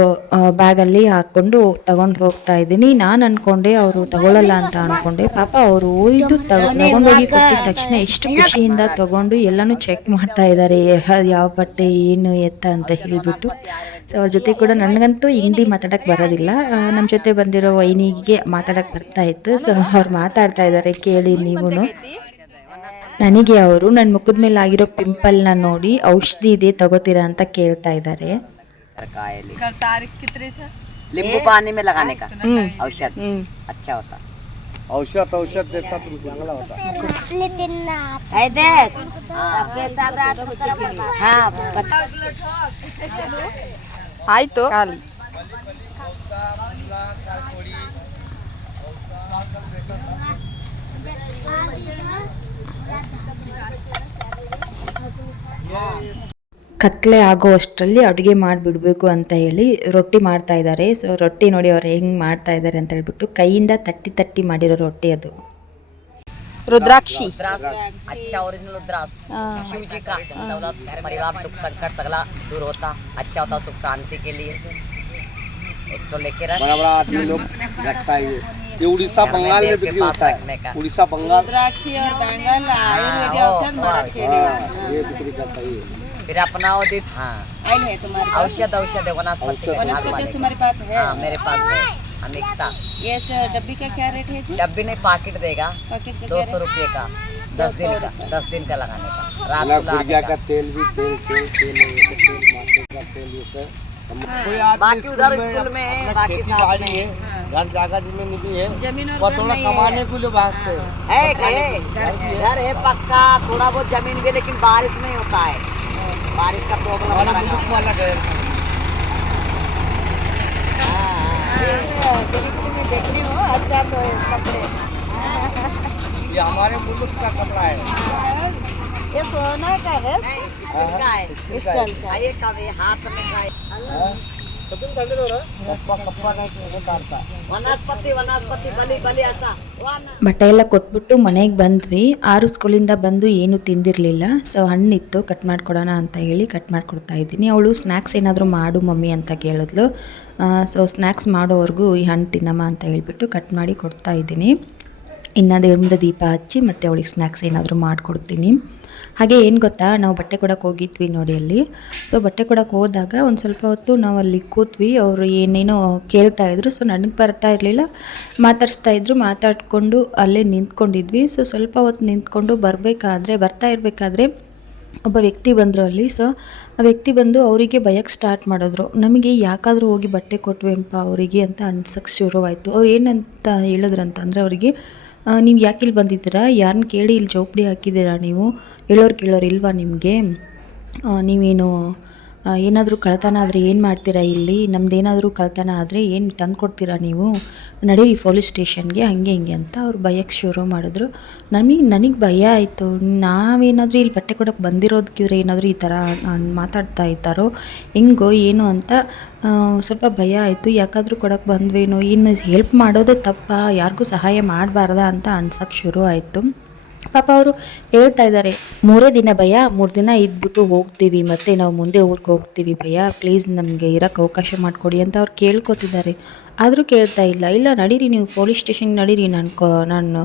ಬ್ಯಾಗಲ್ಲಿ ಹಾಕ್ಕೊಂಡು ತಗೊಂಡು ಹೋಗ್ತಾ ಇದ್ದೀನಿ. ನಾನು ಅಂದ್ಕೊಂಡೆ ಅವರು ತಗೊಳ್ಳಲ್ಲ ಅಂತ ಅಂದ್ಕೊಂಡೆ ಪಾಪ ಅವರು ಒಯ್ದು ತಗೊಂಡೋಗಿ ಕೊಟ್ಟಿದ ತಕ್ಷಣ ಎಷ್ಟು ಖುಷಿಯಿಂದ ತಗೊಂಡು ಎಲ್ಲನೂ ಚೆಕ್ ಮಾಡ್ತಾ ಇದ್ದಾರೆ ಯಾವ ಬಟ್ಟೆ, ಏನು, ಎತ್ತ ಅಂತ ಹೇಳಿಬಿಟ್ಟು. ಸೊ ಅವ್ರ ಜೊತೆ ಕೂಡ ನನಗಂತೂ ಹಿಂದಿ ಮಾತಾಡೋಕ್ಕೆ ಬರೋದಿಲ್ಲ. ನಮ್ಮ ಜೊತೆ ಬಂದಿರೋ ವೈನಿಗೆ ಮಾತಾಡಕ್ಕೆ ಬರ್ತಾ ಇತ್ತು. ಸೊ ಅವ್ರು ಮಾತಾಡ್ತಾ ಇದ್ದಾರೆ ಕೇಳಿ ನೀವು ನನಗೆ ಅವರು ನನ್ನ ಮುಖದ ಮೇಲೆ ಆಗಿರೋ ಪಿಂಪಲ್ನ ನೋಡಿ ಔಷಧಿ ಇದೆ ತಗೋತೀರಾ ಅಂತ ಕೇಳ್ತಾ ಇದ್ದಾರೆ लिंबू पानी में लगाने का। हम्म। औषध। हम्म। अच्छा होता। औषध औषध देता तो तुम चांगला होता। है देख। सबके सब रात को कर हाँ पता आई तो। कल। ये ಕತ್ಲೆ ಆಗೋ ಅಷ್ಟರಲ್ಲಿ ಅಡುಗೆ ಮಾಡಿಬಿಡ್ಬೇಕು ಅಂತ ಹೇಳಿ ರೊಟ್ಟಿ ಮಾಡ್ತಾ ಇದ್ದಾರೆ ಸೊ ರೊಟ್ಟಿ ನೋಡಿ ಅವ್ರು ಹೆಂಗೆ ಮಾಡ್ತಾ ಇದ್ದಾರೆ ಅಂತ ಹೇಳ್ಬಿಟ್ಟು ಕೈಯಿಂದ ತಟ್ಟಿ ತಟ್ಟಿ ಮಾಡಿರೋ ರೊಟ್ಟಿ ಅದು रुद्राक्षी रुद्रास अच्छा ओरिजिनल रुद्रास शिव जी का दौलत परिवार दुख संकट सगला दूर होता अच्छा होता सुख शांति के लिए एक तो लेके रख बड़ा बड़ा आदमी लोग रखता है ये ये उड़ीसा घर में बंगाल में देव के बिक्री पास होता रखने का। है उड़ीसा बंगाल रुद्राक्षी और बैंगल आयुर्वेद हाँ, औषध वो, मारा के हाँ, ये बिक्री करता है ये फिर अपना वो दी हाँ। आयल है तुम्हारे औषध औषध है वनस्पति तुम्हारे पास है? हाँ मेरे पास है। अमिकता ये डब्बी का क्या रेट है डब्बी ने पाकिट देगा। दो सौ रुपये का दस दिन का दस दिन का लगाने का। रात को गुड़िया तेल भी तेल तेल तेल है, तेल का तेल ये सब बाकी उधर स्कूल में है, बाकी साथ है घर जागा जिम्मे मिली है ज़मीन और थोड़ा नहीं कमाने है। के लिए वास्ते है। है। है घर है पक्का थोड़ा बहुत ज़मीन भी है, लेकिन बारिश नहीं होता है। बारिश का प्रॉब्लम वाला गए देखनी हो अच्छा तो कपड़े। ये हमारे मुल्क का कपड़ा है। ये सोना का है का है। स्टॉल का ये का ये हाथ में ಬಟ್ಟೆ ಎಲ್ಲ ಕೊಟ್ಬಿಟ್ಟು ಮನೆಗೆ ಬಂದ್ವಿ. ಆರು ಸ್ಕೂಲಿಂದ ಬಂದು ಏನು ತಿಂದಿರಲಿಲ್ಲ. ಸೊ ಹಣ್ಣಿತ್ತು ಕಟ್ ಮಾಡ್ಕೊಡೋಣ ಅಂತ ಹೇಳಿ ಕಟ್ ಮಾಡ್ಕೊಡ್ತಾ ಇದ್ದೀನಿ. ಅವಳು ಸ್ನಾಕ್ಸ್ ಏನಾದರೂ ಮಾಡು ಮಮ್ಮಿ ಅಂತ ಕೇಳಿದ್ಲು. ಸೊ ಸ್ನಾಕ್ಸ್ ಮಾಡೋವರೆಗೂ ಈ ಹಣ್ಣು ತಿನ್ನಮ್ಮ ಅಂತ ಹೇಳಿಬಿಟ್ಟು ಕಟ್ ಮಾಡಿ ಕೊಡ್ತಾ ಇದ್ದೀನಿ. ಇನ್ನು ದೇವ್ರಿಂದ ದೀಪ ಹಚ್ಚಿ ಮತ್ತು ಅವಳಿಗೆ ಸ್ನಾಕ್ಸ್ ಏನಾದರೂ ಮಾಡಿಕೊಡ್ತೀನಿ. ಹಾಗೆ ಏನು ಗೊತ್ತಾ? ನಾವು ಬಟ್ಟೆ ಕೊಡೋಕೆ ಹೋಗಿದ್ವಿ ನೋಡಿ ಅಲ್ಲಿ. ಸೊ ಬಟ್ಟೆ ಕೊಡೋಕೆ ಹೋದಾಗ ಒಂದು ಸ್ವಲ್ಪ ಹೊತ್ತು ನಾವು ಅಲ್ಲಿ ಕೂತ್ವಿ. ಅವರು ಏನೇನೋ ಕೇಳ್ತಾ ಇದ್ರು. ಸೊ ನನಗೆ ಬರ್ತಾ ಇರಲಿಲ್ಲ. ಮಾತಾಡಿಸ್ತಾ ಇದ್ರು. ಮಾತಾಡಿಕೊಂಡು ಅಲ್ಲೇ ನಿಂತ್ಕೊಂಡಿದ್ವಿ. ಸೊ ಸ್ವಲ್ಪ ಹೊತ್ತು ನಿಂತ್ಕೊಂಡು ಬರಬೇಕಾದ್ರೆ, ಬರ್ತಾ ಇರಬೇಕಾದ್ರೆ ಒಬ್ಬ ವ್ಯಕ್ತಿ ಬಂದರು ಅಲ್ಲಿ. ಸೊ ಆ ವ್ಯಕ್ತಿ ಬಂದು ಅವರಿಗೆ ಭಯಕ್ಕೆ ಸ್ಟಾರ್ಟ್ ಮಾಡಿದ್ರು. ನಮಗೆ ಯಾಕಾದರೂ ಹೋಗಿ ಬಟ್ಟೆ ಕೊಟ್ವೇನಪ್ಪ ಅವರಿಗೆ ಅಂತ ಅನ್ಸಕ್ಕೆ ಶುರುವಾಯಿತು. ಅವ್ರು ಏನಂತ ಹೇಳಿದ್ರಂತಂದರೆ ಅವರಿಗೆ ನೀವು ಯಾಕೆ ಇಲ್ಲಿ ಬಂದಿದ್ದೀರಾ? ಯಾರನ್ನ ಕೇಳಿ ಇಲ್ಲಿ ಜೋಪಡಿ ಹಾಕಿದ್ದೀರಾ ನೀವು? ಹೇಳೋರು ಕೇಳೋರು ಇಲ್ವಾ ನಿಮಗೆ? ನೀವೇನು ಏನಾದರೂ ಕಳ್ತನ ಆದರೆ ಏನು ಮಾಡ್ತೀರಾ ಇಲ್ಲಿ? ನಮ್ದೇನಾದರೂ ಕಳ್ತನ ಆದರೆ ಏನು ತಂದು ಕೊಡ್ತೀರಾ ನೀವು? ನಡೀರಿ ಪೊಲೀಸ್ ಸ್ಟೇಷನ್ಗೆ, ಹಂಗೆ ಹಿಂಗೆ ಅಂತ ಅವ್ರು ಭಯಕ್ಕೆ ಶುರು ಮಾಡಿದ್ರು. ನಮಗೆ ನನಗೆ ಭಯ ಆಯಿತು. ನಾವೇನಾದರೂ ಇಲ್ಲಿ ಬಟ್ಟೆ ಕೊಡೋಕ್ಕೆ ಬಂದಿರೋದಕ್ಕೆ ಇವ್ರು ಏನಾದರೂ ಈ ಥರ ಮಾತಾಡ್ತಾ ಇದ್ದಾರೋ, ಹೆಂಗೋ ಏನು ಅಂತ ಸ್ವಲ್ಪ ಭಯ ಆಯಿತು. ಯಾಕಾದರೂ ಕೊಡೋಕ್ಕೆ ಬಂದ್ವೇನೋ, ಇನ್ನು ಹೆಲ್ಪ್ ಮಾಡೋದೇ ತಪ್ಪ? ಯಾರಿಗೂ ಸಹಾಯ ಮಾಡಬಾರ್ದಾ ಅಂತ ಅನ್ಸೋಕ್ಕೆ ಶುರು ಆಯಿತು. ಪಾಪ ಅವರು ಹೇಳ್ತಾ ಇದ್ದಾರೆ, ಮೂರೇ ದಿನ ಭಯ, ಮೂರು ದಿನ ಇದ್ಬಿಟ್ಟು ಹೋಗ್ತೀವಿ, ಮತ್ತೆ ನಾವು ಮುಂದೆ ಊರಿಗೆ ಹೋಗ್ತೀವಿ ಭಯ ಪ್ಲೀಸ್ ನಮಗೆ ಇರೋಕ್ಕೆ ಅವಕಾಶ ಮಾಡಿಕೊಡಿ ಅಂತ ಅವ್ರು ಕೇಳ್ಕೊತಿದ್ದಾರೆ. ಆದರೂ ಕೇಳ್ತಾ ಇಲ್ಲ ಇಲ್ಲ ನಡೀರಿ ನೀವು ಪೊಲೀಸ್ ಸ್ಟೇಷನ್ ನಡೀರಿ ನಾನು ಕೋ ನಾನು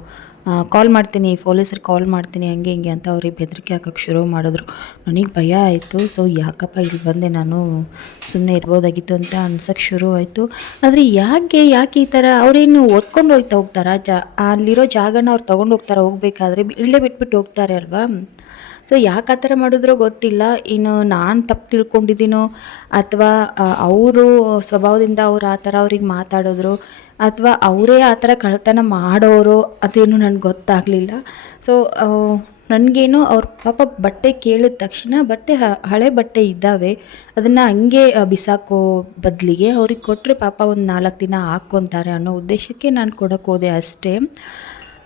ಕಾಲ್ ಮಾಡ್ತೀನಿ ಪೊಲೀಸರಿಗೆ ಕಾಲ್ ಮಾಡ್ತೀನಿ, ಹಂಗೆ ಹಿಂಗೆ ಅಂತ ಅವ್ರಿಗೆ ಬೆದರಿಕೆ ಹಾಕೋಕ್ಕೆ ಶುರು ಮಾಡಿದ್ರು. ನನಗೆ ಭಯ ಆಯಿತು ಸೊ ಯಾಕಪ್ಪ ಇಲ್ಲಿ ಬಂದೆ ನಾನು? ಸುಮ್ಮನೆ ಇರ್ಬೋದಾಗಿತ್ತು ಅಂತ ಅನ್ಸೋಕ್ಕೆ ಶುರು ಆಯಿತು. ಆದರೆ ಯಾಕೆ ಯಾಕೆ ಈ ಥರ ಅವರೇನು ಓದ್ಕೊಂಡು ಹೋಗ್ತಾ ಹೋಗ್ತಾರಾ? ಜಾ, ಅಲ್ಲಿರೋ ಜಾಗನ ಅವ್ರು ತೊಗೊಂಡು ಹೋಗ್ತಾರೆ? ಹೋಗ್ಬೇಕಾದ್ರೆ ಇಲ್ಲೇ ಬಿಟ್ಬಿಟ್ಟು ಹೋಗ್ತಾರೆ ಅಲ್ವಾ? ಸೊ ಯಾಕೆ ಆ ಥರ ಮಾಡಿದ್ರೋ ಗೊತ್ತಿಲ್ಲ. ಇನ್ನು ನಾನು ತಪ್ಪು ತಿಳ್ಕೊಂಡಿದ್ದೀನೋ ಅಥವಾ ಅವರು ಸ್ವಭಾವದಿಂದ ಅವ್ರು ಆ ಥರ ಅವ್ರಿಗೆ ಮಾತಾಡಿದ್ರು ಅಥವಾ ಅವರೇ ಆ ಥರ ಕಳ್ತನ ಮಾಡೋರು ಅದೇನು ನನಗೆ ಗೊತ್ತಾಗಲಿಲ್ಲ. ಸೊ ನನಗೇನು ಅವ್ರ ಪಾಪ ಬಟ್ಟೆ ಕೇಳಿದ ತಕ್ಷಣ ಬಟ್ಟೆ ಹಳೆ ಬಟ್ಟೆ ಇದ್ದಾವೆ. ಅದನ್ನು ಹಂಗೆ ಬಿಸಾಕೋ ಬದಲಿಗೆ ಅವ್ರಿಗೆ ಕೊಟ್ಟರೆ ಪಾಪ ಒಂದು ನಾಲ್ಕು ದಿನ ಹಾಕ್ಕೊತಾರೆ ಅನ್ನೋ ಉದ್ದೇಶಕ್ಕೆ ನಾನು ಕೊಡೋಕ್ಕೋದೆ ಅಷ್ಟೇ.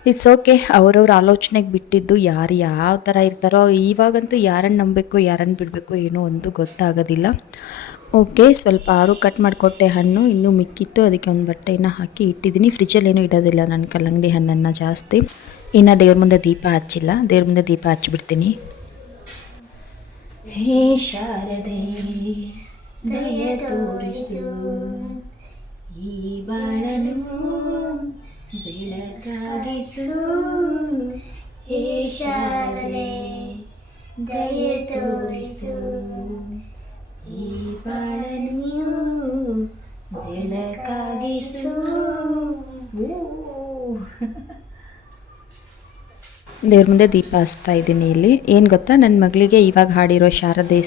ಇಟ್ಸ್ ಓಕೆ ಅವ್ರವ್ರ ಆಲೋಚನೆಗೆ ಬಿಟ್ಟಿದ್ದು ಯಾರು ಯಾವ ಥರ ಇರ್ತಾರೋ, ಇವಾಗಂತೂ ಯಾರನ್ನು ನಂಬಬೇಕು ಯಾರನ್ನು ಬಿಡಬೇಕು ಏನೋ ಒಂದು ಗೊತ್ತಾಗೋದಿಲ್ಲ. ಓಕೆ ಸ್ವಲ್ಪ ಆರು ಕಟ್ ಮಾಡಿಕೊಟ್ಟೆ ಹಣ್ಣು, ಇನ್ನೂ ಮಿಕ್ಕಿತ್ತು, ಅದಕ್ಕೆ ಒಂದು ಬಟ್ಟೆನ ಹಾಕಿ ಇಟ್ಟಿದ್ದೀನಿ. ಫ್ರಿಜ್ಜಲ್ಲಿ ಏನೂ ಇಡೋದಿಲ್ಲ ನನ್ನ ಕಲ್ಲಂಗಡಿ ಹಣ್ಣನ್ನು ಜಾಸ್ತಿ. ಇನ್ನು ದೇವ್ರ ಮುಂದೆ ದೀಪ ಹಚ್ಚಿಲ್ಲ. ದೇವ್ರ ಮುಂದೆ ದೀಪ ಹಚ್ಚಿಬಿಡ್ತೀನಿ ಹೇ ಶಾರದೆ, ದಯ ತೋರಿಸು ಈ ಬಾಳನು ಬೆಳಕಾಗಿಸು ಹೇ ದಯ ತೋರಿಸು. ಈ ಬಾಳನಿಯು ಬೆಳಕಾಗಿಸು ದೇವ್ರ ಮುಂದೆ ದೀಪ ಹಚ್ತಾ ಇದ್ದೀನಿ ಇಲ್ಲಿ. ಏನು ಗೊತ್ತಾ? ನನ್ನ ಮಗಳಿಗೆ ಇವಾಗ ಹಾಡಿರೋ ಶಾರದೆ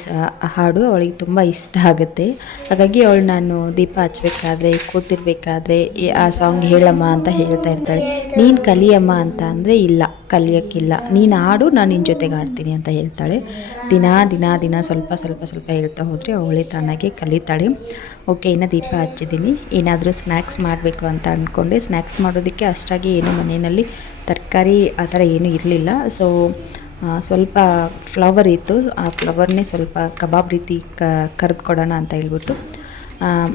ಹಾಡು ಅವಳಿಗೆ ತುಂಬ ಇಷ್ಟ ಆಗುತ್ತೆ. ಹಾಗಾಗಿ ಅವಳು ನಾನು ದೀಪ ಹಚ್ಬೇಕಾದ್ರೆ, ಕೂತಿರ್ಬೇಕಾದ್ರೆ ಆ ಸಾಂಗ್ ಹೇಳಮ್ಮ ಅಂತ ಹೇಳ್ತಾ ಇರ್ತಾಳೆ. ನೀನು ಕಲಿಯಮ್ಮ ಅಂತ ಅಂದರೆ ಇಲ್ಲ, ಕಲಿಯೋಕ್ಕಿಲ್ಲ. ನೀನು ಹಾಡು, ನಾನು ನಿನ್ನ ಜೊತೆಗೆ ಆಡ್ತೀನಿ ಅಂತ ಹೇಳ್ತಾಳೆ. ದಿನ ದಿನ ದಿನ ಸ್ವಲ್ಪ ಸ್ವಲ್ಪ ಸ್ವಲ್ಪ ಹೇಳ್ತಾ ಹೋದರೆ ಅವಳೇ ತಾನಾಗೆ ಕಲಿತಾಳೆ. ಓಕೆ, ಇನ್ನು ದೀಪ ಹಚ್ಚಿದ್ದೀನಿ. ಏನಾದರೂ ಸ್ನ್ಯಾಕ್ಸ್ ಮಾಡಬೇಕು ಅಂತ ಅಂದ್ಕೊಂಡೆ ಸ್ನ್ಯಾಕ್ಸ್ ಮಾಡೋದಕ್ಕೆ ಅಷ್ಟಾಗಿ ಏನು ಮನೆಯಲ್ಲಿ ತರಕಾರಿ ಆ ಥರ ಏನೂ ಇರಲಿಲ್ಲ. ಸೊ ಸ್ವಲ್ಪ ಫ್ಲವರ್ ಇತ್ತು. ಆ ಫ್ಲವರ್ನೇ ಸ್ವಲ್ಪ ಕಬಾಬ್ ರೀತಿ ಕರೆದು ಕೊಡೋಣ ಅಂತ ಹೇಳ್ಬಿಟ್ಟು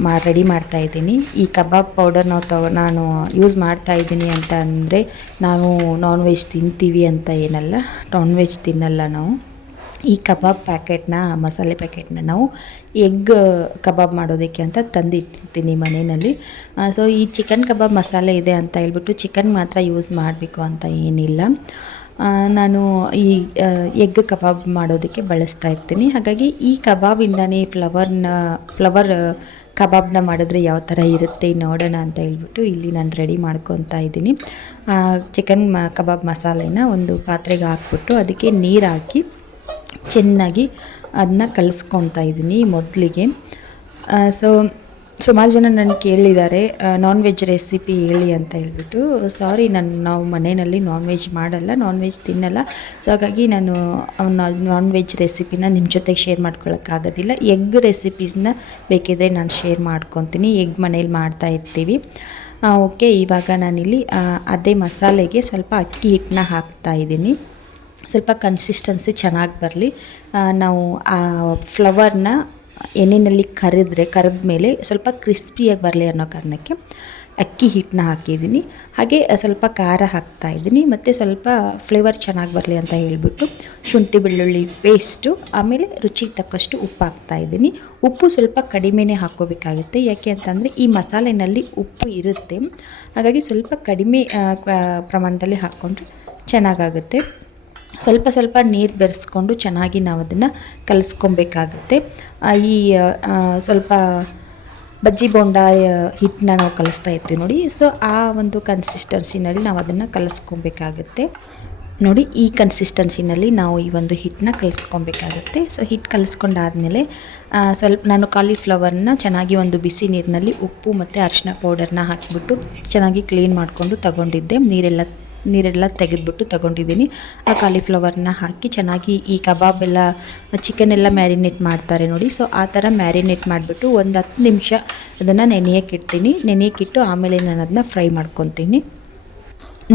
ಮಾ ರೆಡಿ ಮಾಡ್ತಾ ಇದ್ದೀನಿ. ಈ ಕಬಾಬ್ ಪೌಡರ್ ನಾವು ತಗೋ ನಾನು ಯೂಸ್ ಮಾಡ್ತಾ ಇದ್ದೀನಿ ಅಂತ ಅಂದರೆ, ನಾವು ನಾನ್ ವೆಜ್ ತಿಂತೀವಿ ಅಂತ ಏನಲ್ಲ ನಾನ್ ವೆಜ್ ತಿನ್ನಲ್ಲ ನಾವು. ಈ ಕಬಾಬ್ ಪ್ಯಾಕೆಟ್ನ, ಮಸಾಲೆ ಪ್ಯಾಕೆಟ್ನ ನಾವು ಎಗ್, ಕಬಾಬ್ ಮಾಡೋದಕ್ಕೆ ಅಂತ ತಂದಿಟ್ಟಿರ್ತೀನಿ ಮನೆಯಲ್ಲಿ. ಸೊ ಈ ಚಿಕನ್ ಕಬಾಬ್ ಮಸಾಲೆ ಇದೆ ಅಂತ ಹೇಳ್ಬಿಟ್ಟು ಚಿಕನ್ ಮಾತ್ರ ಯೂಸ್ ಮಾಡಬೇಕು ಅಂತ ಏನಿಲ್ಲ. ನಾನು ಈ ಎಗ್ ಕಬಾಬ್ ಮಾಡೋದಕ್ಕೆ ಬಳಸ್ತಾ ಇರ್ತೀನಿ. ಹಾಗಾಗಿ ಈ ಕಬಾಬಿಂದನೇ ಫ್ಲವರ್ನ, ಫ್ಲವರ್ ಕಬಾಬ್ನ ಮಾಡಿದ್ರೆ ಯಾವ ಥರ ಇರುತ್ತೆ ನೋಡೋಣ ಅಂತ ಹೇಳ್ಬಿಟ್ಟು ಇಲ್ಲಿ ನಾನು ರೆಡಿ ಮಾಡ್ಕೊತಾ ಇದ್ದೀನಿ. ಚಿಕನ್ ಮ, ಕಬಾಬ್ ಮಸಾಲೆನ ಒಂದು ಪಾತ್ರೆಗೆ ಹಾಕ್ಬಿಟ್ಟು ಅದಕ್ಕೆ ನೀರು ಹಾಕಿ ಚೆನ್ನಾಗಿ ಅದನ್ನ ಕಲಿಸ್ಕೊತಾ ಇದ್ದೀನಿ ಮೊದಲಿಗೆ. ಸೊ ಸುಮಾರು ಜನ ನನ್ನ ಕೇಳಿದ್ದಾರೆ ನಾನ್ ವೆಜ್ ರೆಸಿಪಿ ಹೇಳಿ ಅಂತ ಹೇಳ್ಬಿಟ್ಟು. ಸಾರಿ ನಾನು, ನಾವು ಮನೆಯಲ್ಲಿ ನಾನ್ ವೆಜ್ ಮಾಡಲ್ಲ ನಾನ್ ವೆಜ್ ತಿನ್ನಲ್ಲ. ಸೊ ಹಾಗಾಗಿ ನಾನು ನಾನ್ ವೆಜ್ ರೆಸಿಪಿನ ನಿಮ್ಮ ಜೊತೆಗೆ ಶೇರ್ ಮಾಡ್ಕೊಳ್ಳೋಕ್ಕಾಗೋದಿಲ್ಲ ಎಗ್ ರೆಸಿಪೀಸ್ನ ಬೇಕಿದ್ರೆ ನಾನು ಶೇರ್ ಮಾಡ್ಕೊತೀನಿ. ಎಗ್ ಮನೇಲಿ ಮಾಡ್ತಾ ಇರ್ತೀವಿ. ಓಕೆ ಇವಾಗ ನಾನಿಲ್ಲಿ ಅದೇ ಮಸಾಲೆಗೆ ಸ್ವಲ್ಪ ಅಕ್ಕಿ ಹಿಟ್ಟನ್ನ ಹಾಕ್ತಾ ಇದ್ದೀನಿ. ಸ್ವಲ್ಪ ಕನ್ಸಿಸ್ಟೆನ್ಸಿ ಚೆನ್ನಾಗಿ ಬರಲಿ. ನಾವು ಆ ಫ್ಲವರ್ನ ಎಣ್ಣೆಯಲ್ಲಿ ಕರಿದ್ರೆ ಕರಿದ ಮೇಲೆ ಸ್ವಲ್ಪ ಕ್ರಿಸ್ಪಿಯಾಗಿ ಬರಲಿ ಅನ್ನೋ ಕಾರಣಕ್ಕೆ ಅಕ್ಕಿ ಹಿಟ್ಟನ್ನ ಹಾಕಿದ್ದೀನಿ. ಹಾಗೆ ಸ್ವಲ್ಪ ಖಾರ ಹಾಕ್ತಾ ಇದ್ದೀನಿ. ಮತ್ತು ಸ್ವಲ್ಪ ಫ್ಲೇವರ್ ಚೆನ್ನಾಗಿ ಬರಲಿ ಅಂತ ಹೇಳ್ಬಿಟ್ಟು ಶುಂಠಿ ಬೆಳ್ಳುಳ್ಳಿ ಪೇಸ್ಟು ಆಮೇಲೆ ರುಚಿಗೆ ತಕ್ಕಷ್ಟು ಉಪ್ಪು ಹಾಕ್ತಾ ಇದ್ದೀನಿ. ಉಪ್ಪು ಸ್ವಲ್ಪ ಕಡಿಮೆನೇ ಹಾಕ್ಕೋಬೇಕಾಗುತ್ತೆ. ಯಾಕೆ ಅಂತಂದರೆ ಈ ಮಸಾಲೆನಲ್ಲಿ ಉಪ್ಪು ಇರುತ್ತೆ. ಹಾಗಾಗಿ ಸ್ವಲ್ಪ ಕಡಿಮೆ ಪ್ರಮಾಣದಲ್ಲಿ ಹಾಕ್ಕೊಂಡ್ರೆ ಚೆನ್ನಾಗಾಗುತ್ತೆ. ಸ್ವಲ್ಪ ಸ್ವಲ್ಪ ನೀರು ಬೆರೆಸ್ಕೊಂಡು ಚೆನ್ನಾಗಿ ನಾವು ಅದನ್ನು ಕಲಿಸ್ಕೊಬೇಕಾಗುತ್ತೆ. ಈ ಸ್ವಲ್ಪ ಬಜ್ಜಿ ಬೋಂಡ ಹಿಟ್ಟನ್ನ ನಾವು ಕಲಿಸ್ತಾ ಇರ್ತೀವಿ ನೋಡಿ. ಸೊ ಆ ಒಂದು ಕನ್ಸಿಸ್ಟೆನ್ಸಿನಲ್ಲಿ ನಾವು ಅದನ್ನು ಕಲಿಸ್ಕೊಬೇಕಾಗುತ್ತೆ. ನೋಡಿ, ಈ ಕನ್ಸಿಸ್ಟೆನ್ಸಿನಲ್ಲಿ ನಾವು ಈ ಒಂದು ಹಿಟ್ಟನ್ನ ಕಲಿಸ್ಕೊಬೇಕಾಗುತ್ತೆ. ಸೊ ಹಿಟ್ಟು ಕಲಿಸ್ಕೊಂಡಾದಮೇಲೆ ಸ್ವಲ್ಪ ನಾನು ಕಾಲಿಫ್ಲವರ್ನ ಚೆನ್ನಾಗಿ ಒಂದು ಬಿಸಿ ನೀರಿನಲ್ಲಿ ಉಪ್ಪು ಮತ್ತು ಅರಿಶಿನ ಪೌಡರ್ನ ಹಾಕಿಬಿಟ್ಟು ಚೆನ್ನಾಗಿ ಕ್ಲೀನ್ ಮಾಡಿಕೊಂಡು ತಗೊಂಡಿದ್ದೆ. ನೀರೆಲ್ಲ ನೀರೆಲ್ಲ ತೆಗೆದ್ಬಿಟ್ಟು ತಗೊಂಡಿದ್ದೀನಿ. ಆ ಕಾಲಿಫ್ಲವರ್ನ ಹಾಕಿ ಚೆನ್ನಾಗಿ ಈ ಕಬಾಬ್ ಎಲ್ಲ ಚಿಕನ್ ಎಲ್ಲ ಮ್ಯಾರಿನೇಟ್ ಮಾಡ್ತಾರೆ ನೋಡಿ. ಸೊ ಆ ಥರ ಮ್ಯಾರಿನೇಟ್ ಮಾಡಿಬಿಟ್ಟು ಒಂದು ಹತ್ತು ನಿಮಿಷ ಅದನ್ನು ನೆನೆಯೋಕ್ಕಿಡ್ತೀನಿ ನೆನೆಯೋಕ್ಕಿಟ್ಟು ಆಮೇಲೆ ನಾನು ಅದನ್ನ ಫ್ರೈ ಮಾಡ್ಕೊತೀನಿ.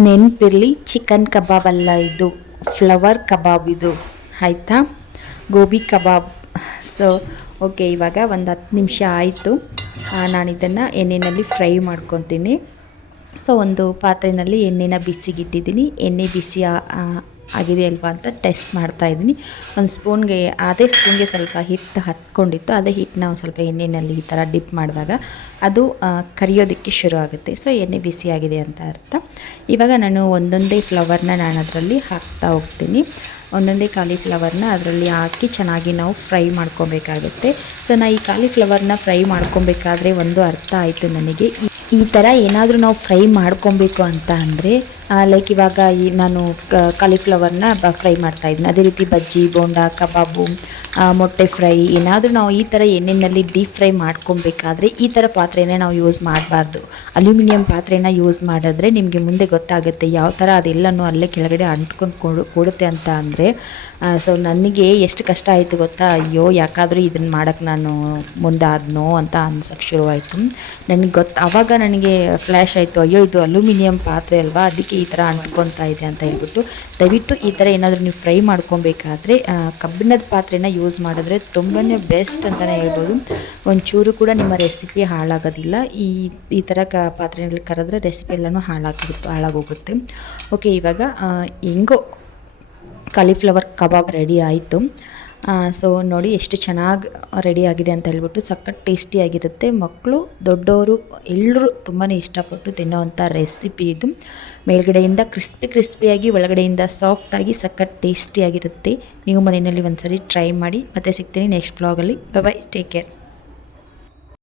ನೆನಪಿರಲಿ ಚಿಕನ್ ಕಬಾಬ್ ಅಲ್ಲ ಇದು. ಫ್ಲವರ್ ಕಬಾಬ್ ಇದು. ಆಯಿತಾ? ಗೋಬಿ ಕಬಾಬ್. ಸೊ ಓಕೆ ಇವಾಗ ಒಂದು ಹತ್ತು ನಿಮಿಷ ಆಯಿತು. ನಾನು ಇದನ್ನು ಎಣ್ಣೆಯಲ್ಲಿ ಫ್ರೈ ಮಾಡ್ಕೊತೀನಿ. ಸೊ ಒಂದು ಪಾತ್ರೆಯಲ್ಲಿ ಎಣ್ಣೆನ ಬಿಸಿಗಿಟ್ಟಿದ್ದೀನಿ. ಎಣ್ಣೆ ಬಿಸಿ ಆಗಿದೆ ಅಲ್ವಾ ಅಂತ ಟೆಸ್ಟ್ ಮಾಡ್ತಾ ಇದ್ದೀನಿ. ಒಂದು ಸ್ಪೂನ್ಗೆ, ಅದೇ ಸ್ಪೂನ್ಗೆ ಸ್ವಲ್ಪ ಹಿಟ್ಟು ಹತ್ಕೊಂಡಿತ್ತು. ಅದೇ ಹಿಟ್ಟು ನಾವು ಸ್ವಲ್ಪ ಎಣ್ಣೆಯಲ್ಲಿ ಈ ಥರ ಡಿಪ್ ಮಾಡಿದಾಗ ಅದು ಕರಿಯೋದಕ್ಕೆ ಶುರು ಆಗುತ್ತೆ. ಸೊ ಎಣ್ಣೆ ಬಿಸಿಯಾಗಿದೆ ಅಂತ ಅರ್ಥ. ಇವಾಗ ನಾನು ಒಂದೊಂದೇ ಫ್ಲವರ್ನ ನಾನು ಅದರಲ್ಲಿ ಹಾಕ್ತಾ ಹೋಗ್ತೀನಿ. ಒಂದೊಂದೇ ಕಾಲಿಫ್ಲವರ್ನ ಅದರಲ್ಲಿ ಹಾಕಿ ಚೆನ್ನಾಗಿ ನಾವು ಫ್ರೈ ಮಾಡ್ಕೊಬೇಕಾಗುತ್ತೆ. ಸೊ ನಾ ಈ ಕಾಲಿಫ್ಲವರ್ನ ಫ್ರೈ ಮಾಡ್ಕೊಬೇಕಾದ್ರೆ ಒಂದು ಅರ್ಥ ಆಯಿತು ನನಗೆ. ಈ- ಥರ ಏನಾದರೂ ನಾವು ಫ್ರೈ ಮಾಡ್ಕೊಬೇಕು ಅಂತ ಅಂದರೆ ಲೈಕ್ ಇವಾಗ ಈ ನಾನು ಕಾಲಿಫ್ಲವರ್ನ ಫ್ರೈ ಮಾಡ್ತಾ ಇದ್ದೀನಿ. ಅದೇ ರೀತಿ ಬಜ್ಜಿ, ಬೋಂಡ, ಕಬಾಬು ಮೊಟ್ಟೆ ಫ್ರೈ ಏನಾದರೂ ನಾವು ಈ ಥರ ಎಣ್ಣೆಯಲ್ಲಿ ಡೀಪ್ ಫ್ರೈ ಮಾಡ್ಕೊಬೇಕಾದ್ರೆ ಈ ಥರ ಪಾತ್ರೆನೇ ನಾವು ಯೂಸ್ ಮಾಡಬಾರ್ದು. ಅಲ್ಯೂಮಿನಿಯಂ ಪಾತ್ರೆನ ಯೂಸ್ ಮಾಡಿದ್ರೆ ನಿಮಗೆ ಮುಂದೆ ಗೊತ್ತಾಗುತ್ತೆ ಯಾವ ಥರ ಅದೆಲ್ಲನೂ ಅಲ್ಲೇ ಕೆಳಗಡೆ ಅಂಟ್ಕೊಂಡು ಕೊಡು, ಕೊಡುತ್ತೆ ಅಂತ ಅಂದರೆ ಸೊ ನನಗೆ ಎಷ್ಟು ಕಷ್ಟ ಆಯಿತು ಗೊತ್ತಾ? ಅಯ್ಯೋ, ಯಾಕಾದರೂ ಇದನ್ನು ಮಾಡೋಕ್ಕೆ ನಾನು ಮುಂದಾದ್ನೋ ಅಂತ ಅನ್ಸೋಕ್ಕೆ ಶುರುವಾಯಿತು. ನನಗೆ ಗೊತ್ತು ಆವಾಗ ನನಗೆ ಫ್ಲ್ಯಾಶ್ ಆಯಿತು. ಅಯ್ಯೋ, ಇದು ಅಲ್ಯೂಮಿನಿಯಂ ಪಾತ್ರೆ ಅಲ್ವಾ? ಅದಕ್ಕೆ ಈ ಥರ ಅಂಟ್ಕೊತಾ ಇದೆ ಅಂತ ಹೇಳ್ಬಿಟ್ಟು, ದಯವಿಟ್ಟು ಈ ಥರ ಏನಾದರೂ ನೀವು ಫ್ರೈ ಮಾಡ್ಕೊಬೇಕಾದ್ರೆ ಕಬ್ಬಿಣದ ಪಾತ್ರೆನ ಯೂಸ್ ಮಾಡಿದ್ರೆ ತುಂಬಾ ಬೆಸ್ಟ್ ಅಂತಲೇ ಹೇಳ್ಬೋದು. ಒಂಚೂರು ಕೂಡ ನಿಮ್ಮ ರೆಸಿಪಿ ಹಾಳಾಗೋದಿಲ್ಲ. ಈ ಈ ಥರ ಕ ಪಾತ್ರೆಯಲ್ಲಿ ಕರೆದ್ರೆ ರೆಸಿಪಿ ಎಲ್ಲನೂ ಹಾಳಾಗಿರುತ್ತೆ ಹಾಳಾಗೋಗುತ್ತೆ. ಓಕೆ ಇವಾಗ ಹೆಂಗೋ ಕಾಲಿಫ್ಲವರ್ ಕಬಾಬ್ ರೆಡಿ ಆಯಿತು. ಸೊ ನೋಡಿ ಎಷ್ಟು ಚೆನ್ನಾಗಿ ರೆಡಿ ಆಗಿದೆ ಅಂತ ಹೇಳ್ಬಿಟ್ಟು ಸಖತ್ ಟೇಸ್ಟಿಯಾಗಿರುತ್ತೆ ಮಕ್ಕಳು ದೊಡ್ಡವರು ಎಲ್ಲರೂ ತುಂಬಾ ಇಷ್ಟಪಟ್ಟು ತಿನ್ನೋವಂಥ ರೆಸಿಪಿ ಇದು. ಮೇಲ್ಗಡೆಯಿಂದ ಕ್ರಿಸ್ಪಿ ಕ್ರಿಸ್ಪಿಯಾಗಿ ಒಳಗಡೆಯಿಂದ ಸಾಫ್ಟಾಗಿ ಸಖತ್ ಟೇಸ್ಟಿಯಾಗಿರುತ್ತೆ ನೀವು ಮನೆಯಲ್ಲಿ ಒಂದ್ಸರಿ ಟ್ರೈ ಮಾಡಿ. ಮತ್ತೆ ಸಿಗ್ತೀನಿ ನೆಕ್ಸ್ಟ್ ಬ್ಲಾಗಲ್ಲಿ ಬಾಯ್ ಟೇಕ್ ಕೇರ್